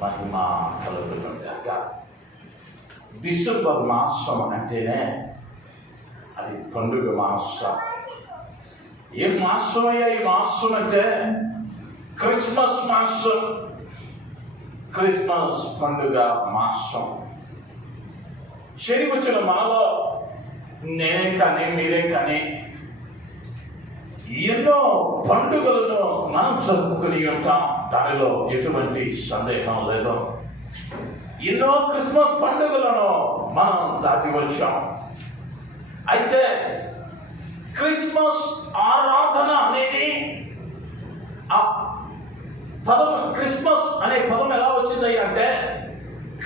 మహిమ కలుగును గాక. డిసెంబర్ మాసం అంటేనే అది పండుగ మాసం. ఏ మాసం అయ్యా ఈ మాసం అంటే క్రిస్మస్ మాసం, క్రిస్మస్ పండుగ మాసం. చేరి వచ్చిన మనలో నేనే కానీ మీరే కానీ ఎన్నో పండుగలను మనం జరుపుకుని ఉంటాం, దానిలో ఎటువంటి సందేహం లేదు. ఎన్నో క్రిస్మస్ పండుగలను మనం దాటి వచ్చాం. అయితే క్రిస్మస్ ఆరాధన అనేది ఆ పదం, క్రిస్మస్ అనే పదం ఎలా వచ్చింది అంటే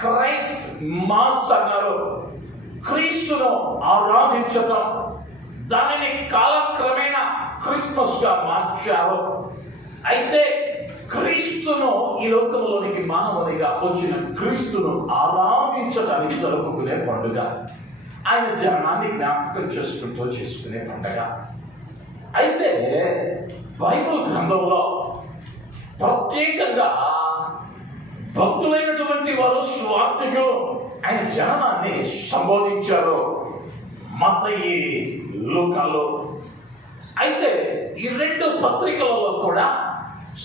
క్రైస్ట్ మాస్ అన్నారు. క్రీస్తును ఆరాధించటం, దానిని కాలక్రమేణా క్రిస్మస్ గా మార్చారు. అయితే క్రీస్తును ఈ లోకంలోనికి మానవునిగా వచ్చిన క్రీస్తును ఆరాధించడానికి జరుపుకునే పండుగ, ఆయన జనాన్ని జ్ఞాపకం చేసుకునే పండుగ. అయితే బైబిల్ గ్రంథంలో ప్రత్యేకంగా భక్తులైనటువంటి వారు, స్వార్థికులు ఆయన జనాన్ని సంబోధించారు మత్తయి, లూకాలో. అయితే ఈ రెండు పత్రికలలో కూడా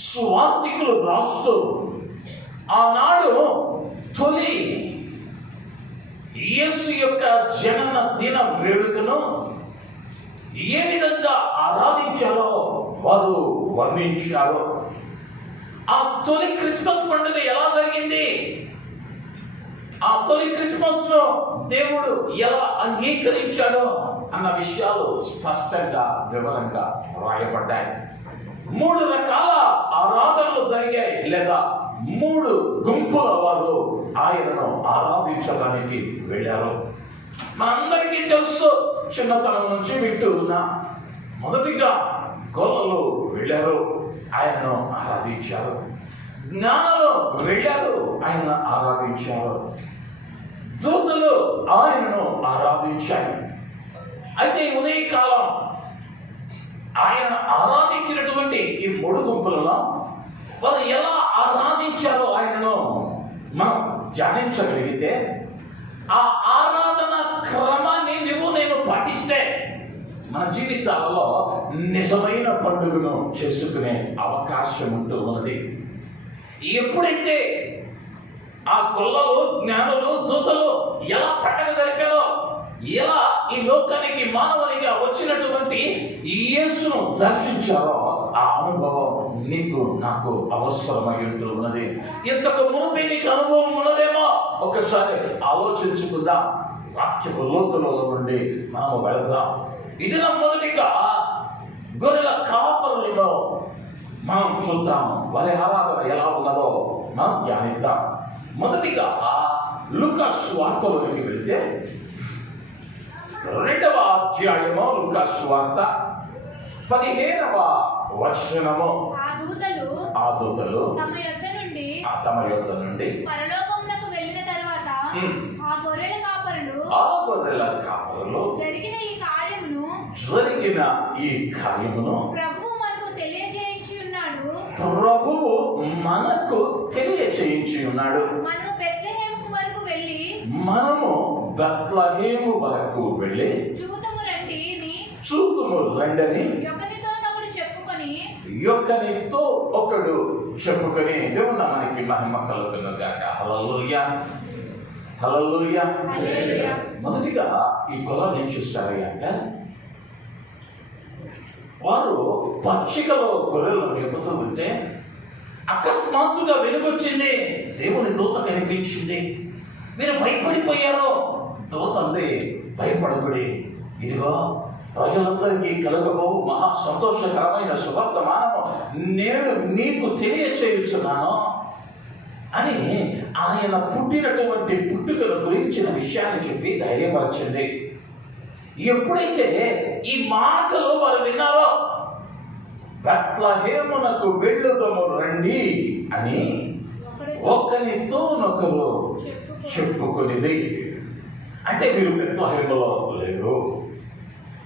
స్వార్థికులు రాస్తూ ఆనాడు తొలి యేసు యొక్క జనన దిన వేడుకను ఏ విధంగా ఆరాధించారో వారు వర్ణించారు. ఆ తొలి క్రిస్మస్ పండుగ ఎలా జరిగింది, ఆ తొలి క్రిస్మస్ ను దేవుడు ఎలా అంగీకరించాడో అన్న విషయాలు స్పష్టంగా వివరంగా రాయబడ్డాయి. 3 రకాల ఆరాధనలు జరిగాయి, లేదా 3 గుంపుల వారు ఆయనను ఆరాధించడానికి వెళ్ళారు. మనందరికీ తెలుసు, చిన్నతనం నుంచి వింటూ ఉన్నా. మొదటిగా గొల్లలు వెళ్ళారు, ఆయనను ఆరాధించారు. జ్ఞానులు వెళ్ళారు, ఆయన ఆరాధించారు. దూతలు ఆయనను ఆరాధించారు. అయితే ఉదయకాలం ఆయన ఆరాధించినటువంటి ఈ 3 గుంపులలో వారు ఎలా ఆరాధించారో ఆయనను మనం ధ్యానించగలిగితే, ఆ ఆరాధన క్రమాన్ని నువ్వు నేను పాటిస్తే మన జీవితాలలో నిజమైన పండుగను చేసుకునే అవకాశం ఉంటూ ఉన్నది. ఎప్పుడైతే ఆ గొల్లలు, జ్ఞానులు, దూతలు ఎలా పండుగ జరిపారో, ఎలా ఈ లోకానికి మానవునిగా వచ్చినటువంటి యేసును దర్శించారో, ఆ అనుభవం నీకు నాకు అవసరమై ఉంటూ ఉన్నది. ఇంతకు మునుపే నీకు అనుభవం ఉన్నదేమో, ఒకసారి ఆలోచించుకుందాం. వాక్యపు లోతులలో నుండి మనము వెళదాం. ఇది నా మొదటిగా గొర్రెల కాపరులలో మనం చూద్దాం. వారి ఆరాధన ఎలా ఉన్నదో మనం ధ్యానిద్దాం. మొదటిగా లూకా సువార్తలోకి వెళితే 2వ అధ్యాయము, లూకా సువార్త 15వ వచనము. ఆ దూతలు తమ యొద్ద నుండి పరలోకమునకు వెళ్ళిన తరువాత ఆ గొర్రెల కాపరులు జరిగిన ఈ కార్యమును ప్రభువు మనకు తెలియచేయించి ఉన్నాడు. మనము బెత్లెహేము వరకు వెళ్ళి చూతుము రండని ఒకనితో ఒకడు చెప్పుకొని, దేవుని నామానికి మహిమ కలుగును గాక. హల్లెలూయా, హల్లెలూయా. మొదటిగా ఈ గొర్రెలు ఏం చేశారు అంటే, వారు పచ్చికలో గొర్రెలను మేపుతూ ఉంటే అకస్మాత్తుగా వెలుగొచ్చింది. దేవుని దూత కనిపించింది. మీరు భయపడిపోయారు. దూత అంది, భయపడకుడి, ఇదిగో ప్రజలందరికీ కలగబోవు మహా సంతోషకరమైన సువర్తమానము నేను నీకు తెలియచేయుచున్నాను అని ఆయన పుట్టినటువంటి పుట్టుకను గురించిన విషయాన్ని చెప్పి ధైర్యపరచింది. ఎప్పుడైతే ఈ మాటలు వారు విన్నారో, బెత్లెహేమునకు వెళ్ళుదము రండి అని ఒకరితోనొకరు చెప్పుకొనిది. అంటే మీరు బెత్లెహేములో లేరు,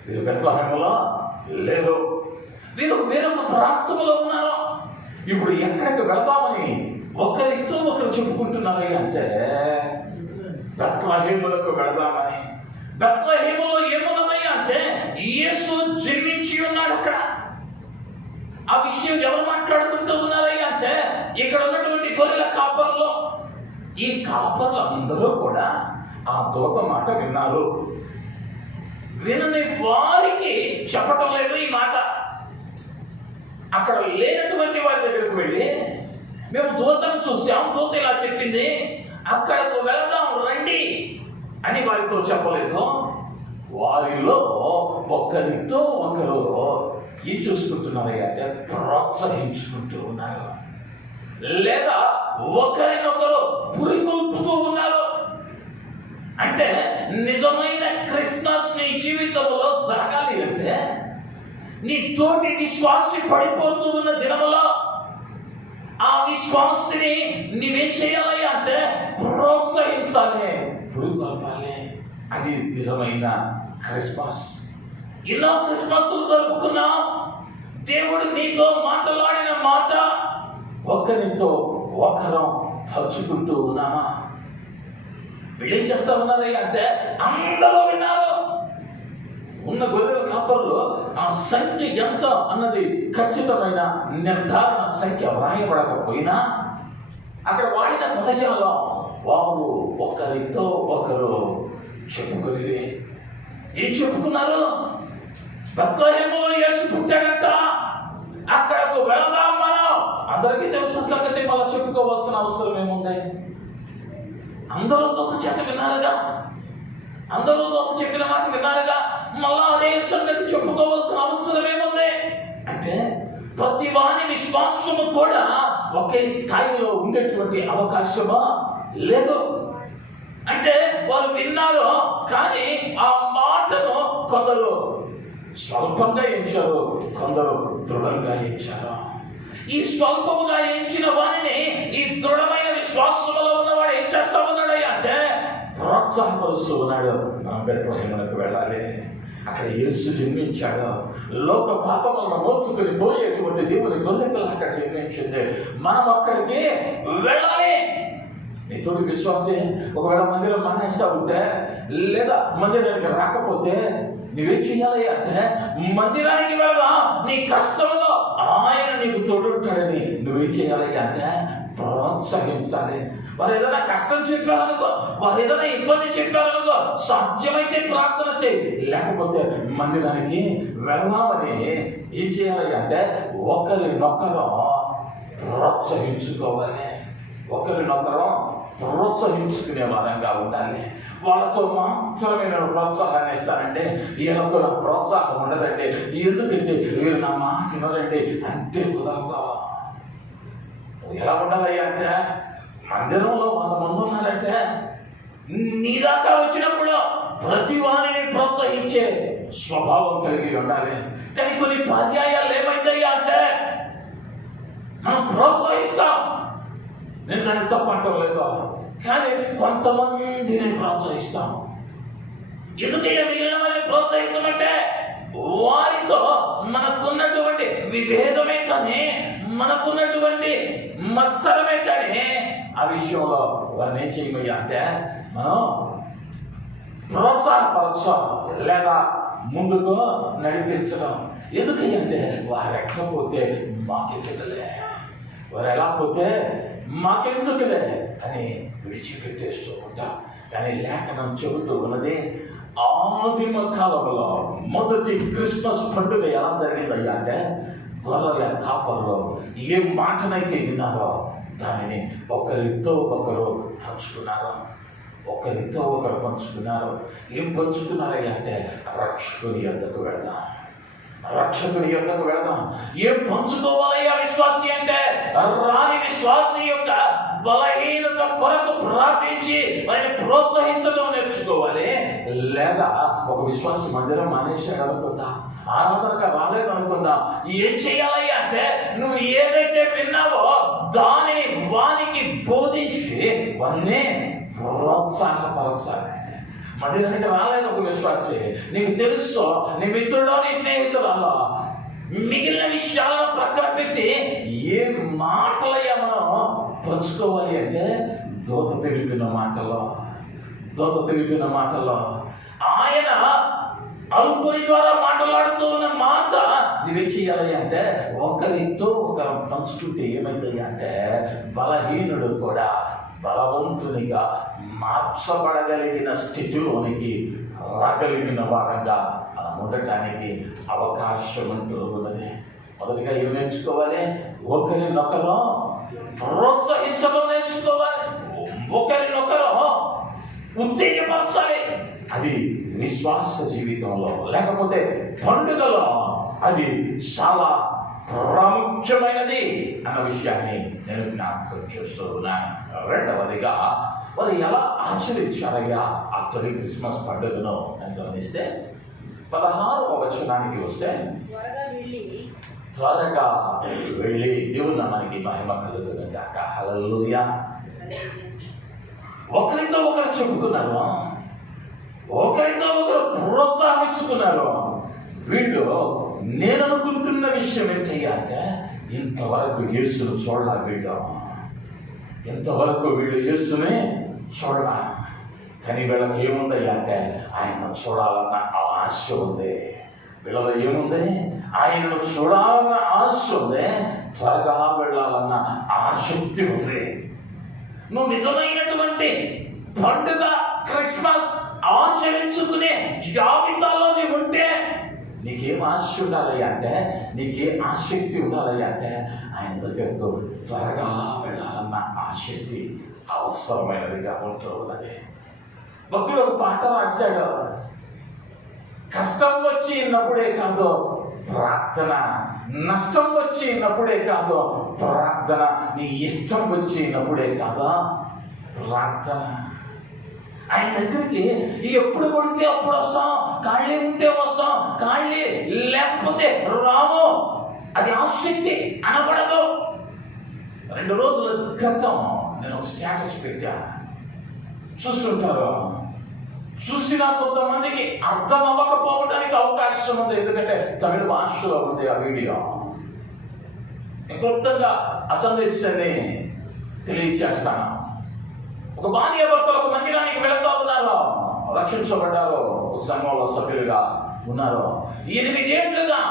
వీరు బెత్లెహేములో లేరు, వీరు వేరొక ప్రాంతంలో ఉన్నారు. ఇప్పుడు ఎక్కడికి వెళదామని ఒకరితో ఒకరు చెప్పుకుంటున్నారయ్యా అంటే బెత్లెహేములకు వెళదామని. బెత్లెహేములో ఏమున్నదయ్యా అంటే యేసు జన్మించి ఉన్నాడు అక్కడ. ఆ విషయం ఎవరు మాట్లాడుకుంటూ ఉన్నారయ్యా అంటే ఇక్కడ ఉన్నటువంటి గొర్రెల కాపర్లు. ఈ కాపర్లు అందరూ కూడా ఆ దూత మాట విన్నారు. వినని వారికి చెప్పటం లేదు ఈ మాట. అక్కడ లేనటువంటి వారి దగ్గరకు వెళ్ళి మేము దూతను చూసాం, దూత ఇలా చెప్పింది, అక్కడకు వెళదాం రండి అని వారితో చెప్పలేదు. వారిలో ఒకరితో ఒకరు ఏం చూసుకుంటున్నారు అంటే ప్రోత్సహించుకుంటూ ఉన్నారు, లేదా ఒకరినొకరు పురికొల్పుతూ ఉన్నారు. అంటే నిజమైన క్రిస్మస్ నీ జీవితంలో జరగాలి అంటే నీ తోటి విశ్వాసి పడిపోతూ ఉన్న దినములో ఆ విశ్వాసిని నీవేం చేయాలి అంటే ప్రోత్సహించాలి, పురికొల్పాలి. అది నిజమైన క్రిస్మస్. ఎన్నో క్రిస్మస్ జరుపుకున్నాం. దేవుడు నీతో మాట్లాడిన మాట ఒకరితో ఒకరం పంచుకుంటూ ఉన్నామా? వీళ్ళేం చేస్తా ఉన్నారయ్య అంటే అందరూ విన్నారు. ఉన్న గొర్రెల కాపర్లు ఆ సంఖ్య ఎంత అన్నది ఖచ్చితమైన నిర్ధారణ సంఖ్య వ్రాయబడకపోయినా అక్కడ వాడిన పదజాలం వారు ఒకరితో ఒకరు చెప్పుకొని ఏం చెప్పుకున్నారు? బెత్లెహేములో యేసు పుట్టాడంట, అక్కడకు వెళదాం మనం. అందరికీ తెలిసిన సంగతి మళ్ళీ చెప్పుకోవాల్సిన అవసరం ఏముంది? అందరూ దూత చేత విన్నారుగా, అందరూ దూత చెప్పిన మాట విన్నారుగా, మళ్ళా అదే సంగతి చెప్పుకోవాల్సిన అవసరం ఏముంది అంటే ప్రతి వాని విశ్వాసము కూడా ఒకే స్థాయిలో ఉండేటువంటి అవకాశమా లేదు. అంటే వారు విన్నారు, కానీ ఆ మాటను కొందరు స్వల్పంగా ఎంచారు, కొందరు దృఢంగా ఎంచారు. ఈ స్వల్పముగా ఎంచిన వాణిని ఈ దృఢమైన విశ్వాసములో ఉన్నవాడు ఏం చేస్తా ఉన్నాడు అంటే ప్రోత్సాహపరుస్తూ ఉన్నాడు. మనం బెత్లెహేములకు వెళ్ళాలి, అక్కడ యేసు జన్మించాడు. లోక పాపములను మోసుకొని పోయేటువంటి దేవుని గొర్రెపిల్ల అక్కడ జన్మించింది. మనం అక్కడికి వెళ్ళాలి. నీ తోటి విశ్వాసే ఒకవేళ మందిరం మానేస్తా ఉంటే లేదా మందిరానికి రాకపోతే నువ్వేం చేయాలి అంటే మందిరానికి వెళదా. నీ కష్టంలో ఆయన నీకు తోడుంటాడని నువ్వేం చేయాలి అంటే ప్రోత్సహించాలి. వారు ఏదైనా కష్టం చెప్పారనుకో, వారు ఏదైనా ఇబ్బంది చెప్పారనుకో, సాధ్యమైతే ప్రార్థన చేయి, లేకపోతే మందిరానికి వెళదామని ఏం చేయాలి అంటే ఒకరినొకరు ప్రోత్సహించుకోవాలి, ఒకరినొకరు ప్రోత్సహించుకునే వారంగా ఉండాలి. వాళ్ళతో మాత్రమే నేను ప్రోత్సాహాన్ని ఇస్తానంటే ఈయనకు నా ప్రోత్సాహం ఉండదండి, ఎందుకంటే వీరు నా మాట వినరండి అంటే కుదరదు. ఎలా ఉండాలి అంటే మందిరంలో 100 మంది ఉన్నారంటే నీ దాకా వచ్చినప్పుడు ప్రతి వారిని ప్రోత్సహించే స్వభావం కలిగి ఉండాలి. కానీ కొన్ని పర్యాయాలు ఏమైతాయా అంటే మనం ప్రోత్సహిస్తాం, నేను దాన్ని తప్పంటం లేదు, కానీ కొంతమందిని ప్రోత్సహిస్తాం. ఎందుకయ్యా మిగిలిన ప్రోత్సహించమంటే వారితో మనకున్నటువంటి విభేదమే కానీ మనకున్నటువంటి మత్సరమే కానీ ఆ విషయంలో వారిని ఏం చేయమయ్యా అంటే మనం ప్రోత్సాహపరచడం లేదా ముందుకు నడిపించడం. ఎందుకంటే వారు ఎక్కకపోతే మాకెందుకులే, వారు ఎలా పోతే మాకెందుకులే అని విడిచిపెట్టేస్తూ ఉంటాం. కానీ లేఖనం చెబుతూ ఉన్నది ఆదిమ కాలంలో మొదటి క్రిస్మస్ పండుగ ఎలా జరిగిందయ్యా అంటే గొర్రెల కాపర్లు ఏ మాటనైతే విన్నారో దానిని ఒకరితో ఒకరు పంచుకున్నారు, ఒకరితో ఒకరు పంచుకున్నారు. ఏం పంచుకున్నారయ్యా అంటే రక్షకుని యొద్దకు వెళదాం, రక్షకుని యొద్దకు వెళదాం. ఏం పంచుకోవాలయ్యా విశ్వాసి అంటే రాని విశ్వాసి యొక్క బలహీనత కొరకు ప్రార్థించి వారిని ప్రోత్సహించడం నేర్చుకోవాలి. లేదా ఒక విశ్వాసి మందిరం మానేశాడు అనుకుందా, ఆనందంగా రాలేదు అనుకుందా, ఏం చేయాలయ్యా అంటే నువ్వు ఏదైతే విన్నావో దానిని వానికి బోధించి వాన్ని ప్రోత్సాహపరచాలి. మందిరానికి రాలేదు ఒక విశ్వాసి, నీకు తెలుసు నీ మిత్రుడో నీ స్నేహితురాలో మిగిలిన విషయాలను ప్రక్కన పెట్టి ఏ మాటలయ్యా మనం పంచుకోవాలి అంటే దూత తెలిపిన మాటలో ఆయన అల్పుని ద్వారా మాట్లాడుతూ ఉన్న మాట నువ్వేం చేయాలి అంటే ఒకరితో ఒక పంచుకుంటే ఏమైంది అంటే బలహీనుడు కూడా బలవంతునిగా మార్చబడగలిగిన స్థితిలోనికి రాగలిగిన వారంగా మనం ఉండటానికి అవకాశం అంటూ ఉన్నది. మొదటిగా ఏం నేర్చుకోవాలి? ఒకరినొకరు ప్రోత్సహించడం నేర్చుకోవాలి, ఒకరినొకరు ఉత్తేజపరచాలి. అది విశ్వాస జీవితంలో, లేకపోతే పండుగలో అది చాలా ప్రాముఖ్యమైనది అన్న విషయాన్ని నేను జ్ఞాపకం చేస్తూ ఉన్నాను. రెండవదిగా వారు ఎలా ఆచరించారయ్యా ఆ తొలి క్రిస్మస్ పండుగను అని గమనిస్తే 16వ వచనానికి వస్తే, త్వరగా వెళ్ళి దేవుని మనకి మహిమ కలుగును గాక. హల్లెలూయా. ఒకరితో ఒకరు చెప్పుకున్నారు, ఒకరితో ఒకరు ప్రోత్సాహించుకున్నారు. వీళ్ళు నేను అనుకుంటున్న విషయం ఏంటయ్యా అంటే, ఇంతవరకు యేసును చూడాల, ఇంతవరకు వీళ్ళు యేసునే చూడాల. కానీ వీళ్ళకి ఏముందయ్యా అంటే ఆయన చూడాలన్న ఆశ ఉంది. వీళ్ళలో ఏముంది? ఆయనను చూడాలన్న ఆశ ఉంది, త్వరగా వెళ్ళాలన్న ఆసక్తి ఉంది. నువ్వు నిజమైనటువంటి పండుగ క్రిస్మస్ ఆచరించుకునే జాబితాలో నీవు ఉంటే నీకేం ఆశ ఉండాలి అంటే, నీకేం ఆసక్తి ఉండాలి అంటే ఆయన దగ్గరకు త్వరగా వెళ్ళాలన్న ఆసక్తి అవసరమైనదిగా ఉంటూ ఉన్నది. భక్తుడు ఒక పాట రాశాడు, కష్టం వచ్చినప్పుడే కాదు ప్రార్థన, నష్టం వచ్చినప్పుడే కాదు ప్రార్థన, నీ ఇష్టం వచ్చినప్పుడే కాదు ప్రార్థన. ఆయన దగ్గరికి ఎప్పుడు పడితే అప్పుడు వస్తాం, ఖాళీ ఉంటే వస్తాం, ఖాళీ లేకపోతే రాము. అది ఆసక్తి అనబడదు. 2 రోజుల క్రితం నేను ఒక స్టేటస్ పెట్టా, చూస్తుంటారు. చూసిన కొంతమందికి అర్థం అవ్వకపోవడానికి అవకాశం ఉంది, ఎందుకంటే తమిళ భాషలో ఉంది ఆ వీడియో. క్లుప్తంగా ఆ సందేశాన్ని తెలియచేస్తాను. ఒక భార్య భర్తలు ఒక మందిరానికి వెళుతూ ఉన్నారు, రక్షించబడ్డారు, ఒక సంఘంలో సభ్యులుగా ఉన్నారు. 8 ఏళ్లుగా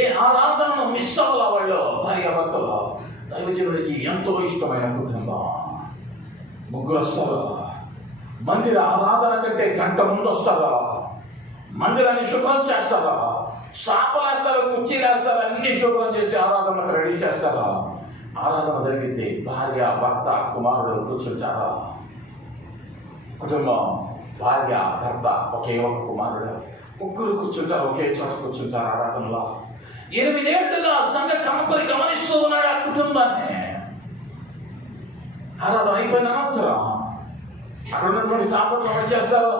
ఏ ఆరాధనను మిస్ అవ్వాల వాళ్ళు భార్య భర్తలు. దైవజనుడికి ఎంతో ఇష్టమైన కుటుంబం. 3 వస్తారు. మందిర ఆరాధన కంటే గంట ముందు వస్తారు. మందిరాన్ని శుభ్రం చేస్తారు, చాపలేస్తారు, కుర్చీలు వేస్తారు, అన్ని శుభ్రం చేసి ఆరాధనకు రెడీ చేస్తారు. ఆరాధన జరిగింది. భార్య భర్త కుమారుడు కూర్చుంటారు. కుటుంబం భార్య భర్త ఒకే ఒక కుమారుడు, 3 కూర్చుంటారు, ఒకే చోట కూర్చుంటారు ఆరాధనలో. 8 ఏళ్లుగా సంఘ కనపరి గమనిస్తూ ఉన్నాడు ఆ కుటుంబాన్ని. ఆరాధన అయిపోయిన అనంతరం అక్కడ ఉన్నటువంటి చాపట్లు చేస్తారు,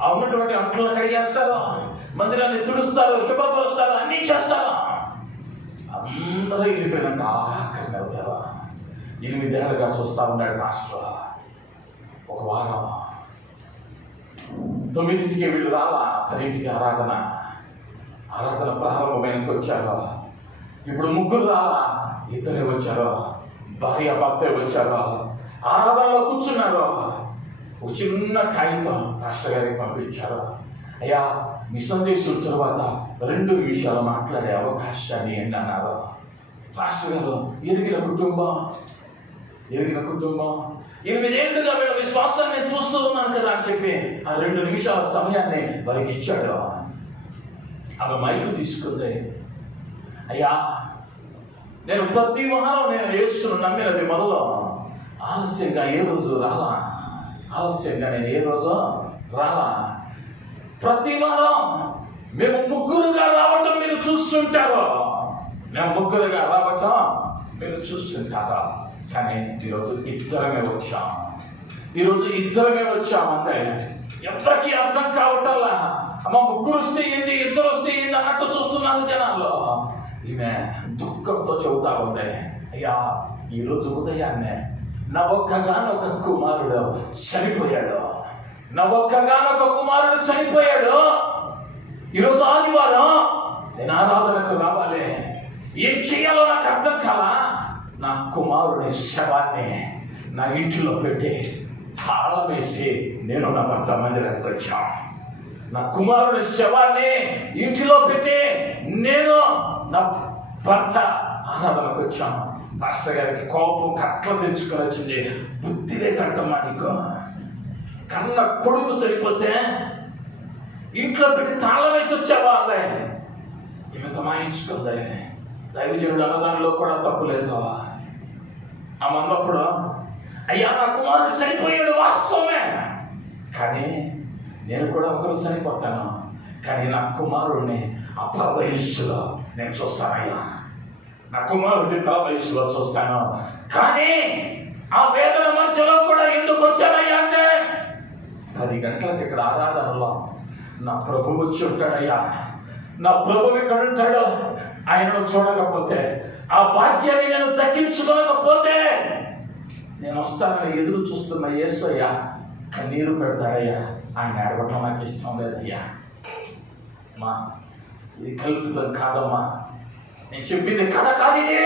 ఆ ఉన్నటువంటి అంట్లను కడిగేస్తారు, మందిరాన్ని తుడుస్తారు, శుభ్రపరుస్తారు, అన్నీ చేస్తారు. అందరూ వెళ్ళిపోయినాక ఆఖరిని వెళ్తారు. 8 ఏళ్ళుగా చూస్తూ ఉన్నాడు మాస్టర్. ఒక వారం 9ంటికి వీళ్ళు రాలా, 10ంటికి ఆరాధన ప్రారంభమైనకి వచ్చారు. ఇప్పుడు 3 రాలా, 2 వచ్చారు, భార్య భర్తే వచ్చారు. ఆరాధనలో కూర్చున్నారు. ఒక చిన్న కాగితం మాస్టర్ గారికి పంపించారు. అయ్యా, మీ సందేశం తర్వాత 2 నిమిషాలు మాట్లాడే అవకాశాన్ని ఏంటి అన్నారు. మాస్టర్ గారు, ఎరిగిన కుటుంబం 8 ఏళ్ళుగా వీళ్ళ విశ్వాసాన్ని నేను చూస్తూ ఉన్నాను కదా అని చెప్పి ఆ 2 నిమిషాల సమయాన్ని వారికి ఇచ్చాడు. ఆమె మైకు తీసుకుంది. అయ్యా, నేను ప్రతి వారం నేను యేసును నమ్మినది మొదలు ఆలస్యంగా ఏ రోజు రాలా, నేను ఏ రోజు రాలా. ప్రతి వారం మేము 3గా రావటం మీరు చూస్తుంటారు, కానీ ఈరోజు ఇద్దరమే వచ్చామంటే ఎవరికి అర్థం కావటంలా. అమ్మ 3 వస్తే ఏంది, 2 వస్తే ఏంది అన్నట్టు చూస్తున్నారు జనాల్లో. ఈమె దుఃఖంతో చెబుతా ఉంది, అయ్యా, ఈరోజు ఉదయాన్నే నా ఒక్కగానొక కుమారుడు చనిపోయాడు. ఈరోజు ఆదివారం నేను ఆరాధనకు రావాలి, ఏం చేయాలో నాకు అర్థం కాలా. నా కుమారుని శవాన్ని నా ఇంటిలో పెట్టి తాళం వేసి నేను నా భర్త మందిరానికి వచ్చాను. నా కుమారుని శవాన్ని ఇంటిలో పెట్టి నేను నా భర్త ఆరాధనకు వచ్చాను. పాస్టర్ గారికి కోపం కట్ల తెచ్చుకొని వచ్చింది. బుద్ధి లేదంటమ్మా నీకు. కన్న కొడుకు చనిపోతే ఇంట్లో పెట్టి తాళం వేసి వచ్చావా అదే ఏమి తమాయించుకుంది. దైవజనుడు అన్నదానిలో కూడా తప్పు లేదు. ఆ మందప్పుడు అయ్యా నా కుమారుడు చనిపోయాడు వాస్తవమే, కానీ నేను కూడా ఒకరు చనిపోతాను, కానీ నా కుమారుడిని ఆ పరవయస్సులో నేను చూస్తానయ్యా, నా కుమారుడిని పరవయస్సులో చూస్తాను. కానీ ఆ వేదన మధ్యలో కూడా ఎందుకు వచ్చానయ్యా అంటే 10 గంటలకు ఇక్కడ ఆరాధనలో నా ప్రభు వచ్చి ఉంటాడయ్యా, నా ప్రభు ఇక్కడ ఉంటాడు. ఆయనను చూడకపోతే, ఆ భాగ్యాన్ని నేను దక్కించుకోకపోతే నేను వస్తానని ఎదురు చూస్తున్న యేసయ్య కన్నీరు పెడతాడయ్యా. ఆయన అడగటం నాకు ఇష్టం లేదయ్యా. మా ఇది కల్పితం కాదమ్మా, నేను చెప్పింది కథ కాదు, ఇది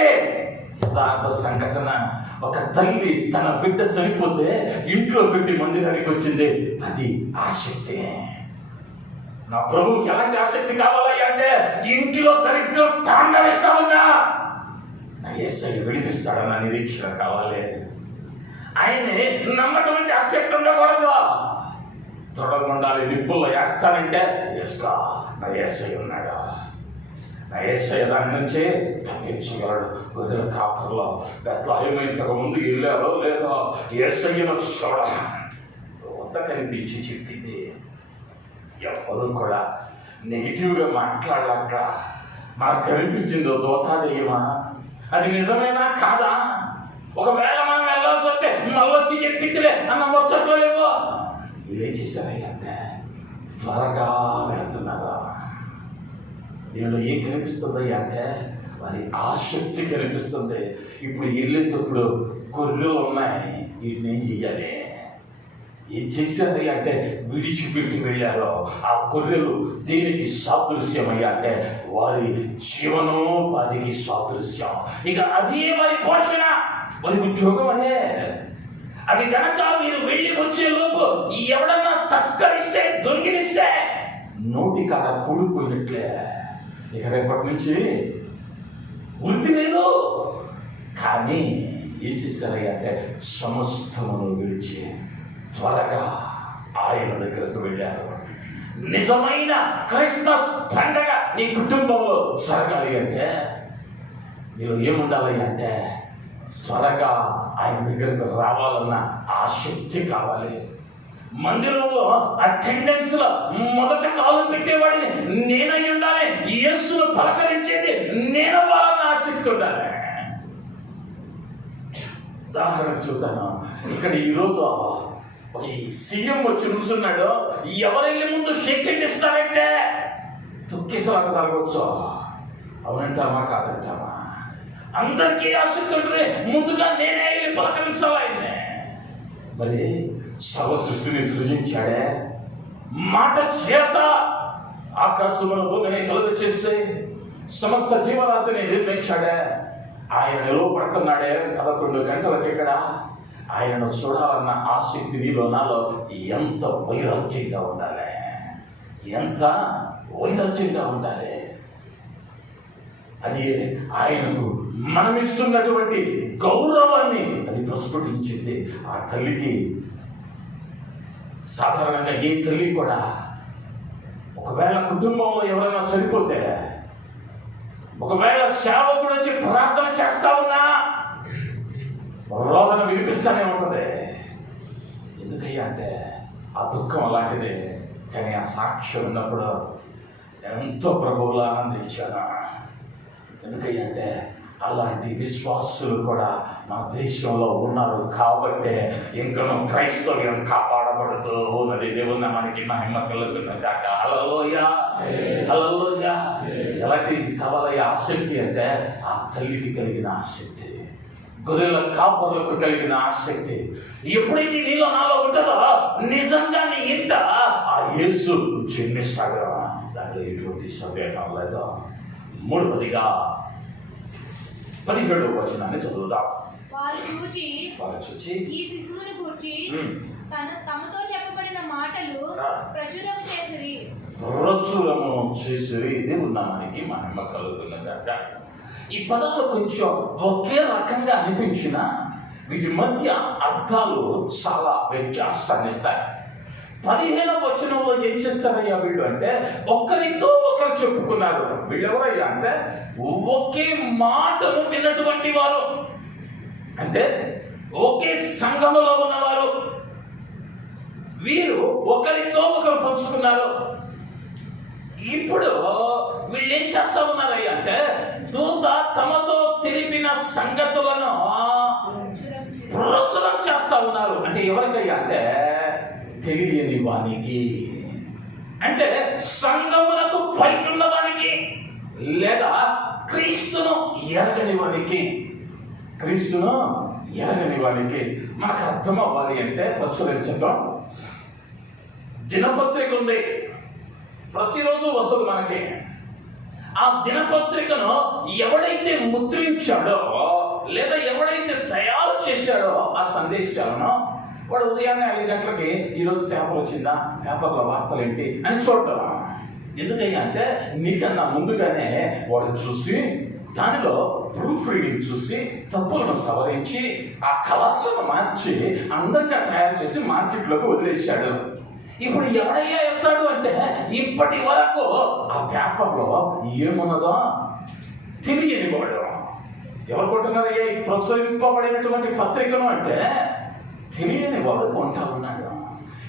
యథార్థ సంఘటన. ఒక తల్లి తన బిడ్డ చనిపోతే ఇంట్లో పెట్టి మందిరానికి వచ్చింది. అది ఆసక్తి. నా ప్రభువుకి ఎలాంటి ఆసక్తి కావాలయ్యా అంటే ఇంటిలో దరిద్రం తాండవిస్తా ఉన్నా నా యేసయ్య విడిపిస్తాడన్న నిరీక్షణ కావాలి. ఆయన్ని నమ్మటం అంటే అత్యంత ఉండకూడదు. దృఢంగా ఉండాలి. నిప్పుల్లో వేస్తానంటే వేసుకో, నా యేసయ్య ఉన్నాడు, నా యేసయ్య దాని నుంచి తప్పించగలడు. గొర్రెల కాపర్లో బెత్లెహేము ఇంతకు ముందు వెళ్ళారో లేదో యేసయ్యను చూడ దూత కనిపించి చెప్పింది. ఎవరు కూడా నెగిటివ్గా మాట్లాడలేక నాకు కనిపించిందో దూతాదేయమా, అది నిజమేనా కాదా? ఒకవేళ మనం వెళ్ళాల్సి వస్తే మళ్ళొచ్చి చెప్పిందిలే అన్న ముచ్చట్లో లేవో. ఇదేం చేశారయ్యా అంటే త్వరగా వెళుతున్నారు. దీనిలో ఏం కనిపిస్తుందయ్యా అంటే వారి ఆసక్తి కనిపిస్తుంది. ఇప్పుడు వెళ్ళేటప్పుడు గొర్రెలు ఉన్నాయి, వీటిని ఏం చెయ్యాలి, ఏం చేశారయ్యా అంటే విడిచిపెట్టి వెళ్ళారో ఆ గొర్రెలు దేనికి సాదృశ్యమయ్యా అంటే వారి జీవనోపాధికి సాదృశ్యం. ఇక అదే వారి పోషణ, వారి ఉద్యోగం. అదే అవి కనుక మీరు వెళ్ళి వచ్చే లోపు ఎవడన్నా తస్కరిస్తే, దొంగిలిస్తే నోటి కాడ కూడిపోయినట్లే. ఇక రేపటి నుంచి వృత్తి లేదు. కానీ ఏం చేశారయ్యా అంటే సమస్తమును విడిచి త్వరగా ఆయన దగ్గరకు వెళ్ళారు. నిజమైన క్రిస్మస్ పండగ నీ కుటుంబంలో జరగాలి అంటే మీరు ఏముండాలి అంటే త్వరగా ఆయన దగ్గరకు రావాలన్న ఆసక్తి కావాలి. మందిరంలో అటెండెన్స్ లో మొదట కాలు పెట్టేవాడిని నేనై ఉండాలి, యేసును పలకరించేది నేనవ్వాలన్న ఆసక్తి ఉండాలి. ఉదాహరణ చూద్దాను. ఇక్కడ ఈరోజు ఈ సీఎం వచ్చి నిల్చున్నాడు. ఎవరెళ్ళి ముందు సెకండ్ ఇస్తారంటే తొక్కిసలాట జరగవచ్చు. అవునంటామా కాదంటామా? అందరికీ ఆసక్తి ఉంటుంది. ముందుగా నేనే వెళ్ళి పలకరించాలి ఆయన్ని. మరి సర్వ సృష్టిని సృజించాడే, మాట చేత ఆకాశమును భూమిని కలుగ చేసి సమస్త జీవరాశిని నిర్మించాడే. ఆయన నిలవపడుతున్నాడే 11 గంటలకు. ఇక్కడ ఆయనను చూడాలన్న ఆసక్తి నీలో నాలో ఎంత వైరాగ్యంగా ఉండాలి, ఎంత వైరాగ్యంగా ఉండాలి. అది ఆయనకు మనమిస్తున్నటువంటి గౌరవాన్ని అది ప్రస్ఫుటించింది. ఆ తల్లికి సాధారణంగా ఏ తల్లి కూడా ఒకవేళ కుటుంబంలో ఎవరైనా చనిపోతే, ఒకవేళ సేవకుడు వచ్చి ప్రార్థన చేస్తా ఉన్నా రోదన వినిపిస్తానే ఉంటుంది. ఎందుకయ్యా అంటే ఆ దుఃఖం అలాంటిదే. కానీ ఆ సాక్ష్యం ఉన్నప్పుడు ఎంతో ప్రభువులు ఆనందించాను. ఎందుకయ్యా అంటే అలాంటి విశ్వాసులు కూడా మన దేశంలో ఉన్నారు కాబట్టే ఇంకనూ క్రైస్తవ్యం కాపాడబడుతూ ఉన్నది. దేవుని మనకి మహిమ కలుగును గాక. హల్లెలూయా, హల్లెలూయా. ఎలాంటి కావాలయ్యా ఆసక్తి అంటే ఆ తల్లికి కలిగిన ఆసక్తి, గొర్రెల కాపరులకు కలిగిన ఆసక్తి ఎప్పుడైతే నీలో నాలో ఉంటుందో నిజంగా నీ ఇంట ఆ యేసు జన్మిస్తాడు. దాంట్లో ఎటువంటి సందేహం లేదు. మూడవదిగా 17వ వచనాన్ని చదువుదాం. వారు చూచి ఈ శిశువుని గూర్చి తమతో చెప్పబడిన మాటలు ప్రచురము చేసిరి. దేవుని నామానికి మహిమ కలుగునుగాక. ఈ పదాలు కొంచెం ఒకే రకంగా అనిపించిన వీటి మధ్య అర్థాలు చాలా వ్యత్యాసాన్ని ఇస్తాయి. 15వ వచనంలో ఏం చేస్తారయ్యా వీళ్ళు అంటే, ఒకరితో ఒకరు చెప్పుకున్నారు. వీళ్ళెవరయ్యా అంటే ఒకే మాటను విన్నటువంటి వారు, అంటే ఒకే సంఘములో ఉన్నవారు. వీరు ఒకరితో ఒకరు పంచుకున్నారు. ఇప్పుడు వీళ్ళు ఏం చేస్తా ఉన్నారయ్యా అంటే, దూత తమతో తెలిపిన సంగతులను ప్రచురం చేస్తా ఉన్నారు. అంటే ఎవరికయ్యా అంటే తెలియని వానికి, అంటే సంఘమునకు బయట ఉన్న వానికి, లేదా క్రీస్తును ఎరగని వానికి. మనకు అర్థం అవ్వాలి అంటే ప్రచురించడం. దినపత్రిక ఉంది, ప్రతిరోజు వస్తుంది మనకి. ఆ దినపత్రికను ఎవడైతే ముద్రించాడో లేదా ఎవడైతే తయారు చేశాడో ఆ సందేశాలను, వాడు ఉదయాన్నే 5 గంటలకి ఈరోజు పేపర్ వచ్చిందా, పేపర్లో వార్తలు ఏంటి అని చూడటం. ఎందుకయ్యా అంటే నీకన్నా ముందుగానే వాడు చూసి దానిలో ప్రూఫ్ రీడింగ్ చూసి తప్పులను సవరించి ఆ కలర్లను మార్చి అందంగా తయారు చేసి మార్కెట్లోకి వదిలేశాడు. ఇప్పుడు ఎవడయ్యా వెళ్తాడు అంటే ఇప్పటి వరకు ఆ పేపర్లో ఏమున్నదో తెలియని వాడు. ఎవరు కొంటున్నారయ్యా ఈ ప్రచురింపబడినటువంటి పత్రికను అంటే తెలియని వాడు కొంటా ఉన్నాడు.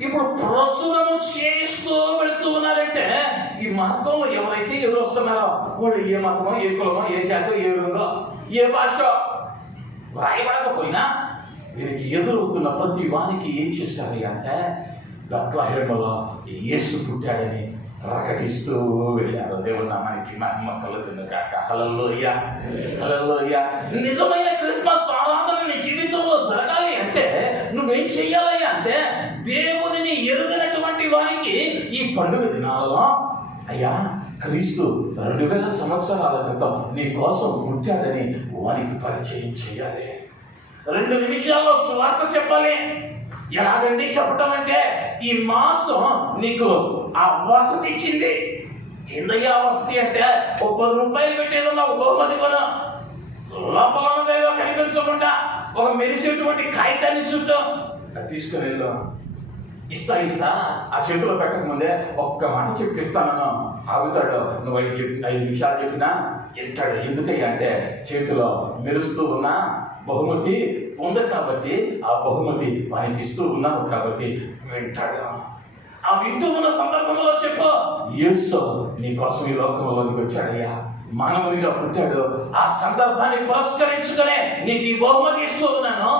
ఇప్పుడు ప్రచురము చేస్తూ వెళుతూ ఉన్నారంటే ఈ మార్గంలో ఎవరైతే ఎదురొస్తున్నారో వాళ్ళు ఏ మతమో, ఏ కులమో, ఏ జాతో, ఏ రంగో, ఏ భాష రాయబడకపోయినా వీరికి ఎదురవుతున్న ప్రతి వానికి ఏం చేశారు అంటే బెత్లెహేములో యేసు పుట్టాడని ప్రకటిస్తూ వెళ్ళారు. దేవుని నామానికి మహిమ కలుగునుగాక. హల్లెలూయా, హల్లెలూయా. నిజమైన క్రిస్మస్ ఆరాధన నీ జీవితంలో జరగాలి అంటే నువ్వేం చెయ్యాలయ్యా అంటే, దేవునిని ఎరుగనటువంటి వారికి ఈ పండుగ దినాలలో అయ్యా క్రీస్తు 2000 సంవత్సరాల క్రితం నీ కోసం పుట్టాడని వానికి పరిచయం చేయాలి. 2 నిమిషాల్లో సువార్త చెప్పాలి. ఎలాగండి చెప్పటం అంటే, ఈ మాసం నీకు ఆ వసతి ఇచ్చింది. ఏందయ్యా వసతి అంటే, ఒక 10 రూపాయలు పెట్టేదన్నా ఒక బహుమతి కొన, లోపల ఉన్నదేదో కనిపించకుండా ఒక మెరిసేటువంటి కాగితాన్ని చుట్టూ అది తీసుకుని వెళ్ళు. ఇస్తా ఆ చేతిలో పెట్టకముందే ఒక్క మాట చెప్పిస్తానను ఆగుతాడు. నువ్వు 5 నిమిషాలు చెప్పినా వింటాడు. ఎందుకయ్యా అంటే చేతిలో మెరుస్తూ ఉన్న బహుమతి ఉంది కాబట్టి, ఆ బహుమతి వానికి ఇస్తూ ఉన్నావు కాబట్టి వింటాడు. ఆ వింటూ ఉన్న సందర్భంలో చెప్పు, యేసు నీ కోసం ఈ లోకంలోనికి వచ్చాడయ్యా, మానవునిగా పుట్టాడు. ఆ సందర్భాన్ని పురస్కరించుకునే నీకు ఈ బహుమతి ఇస్తూ ఉన్నాను.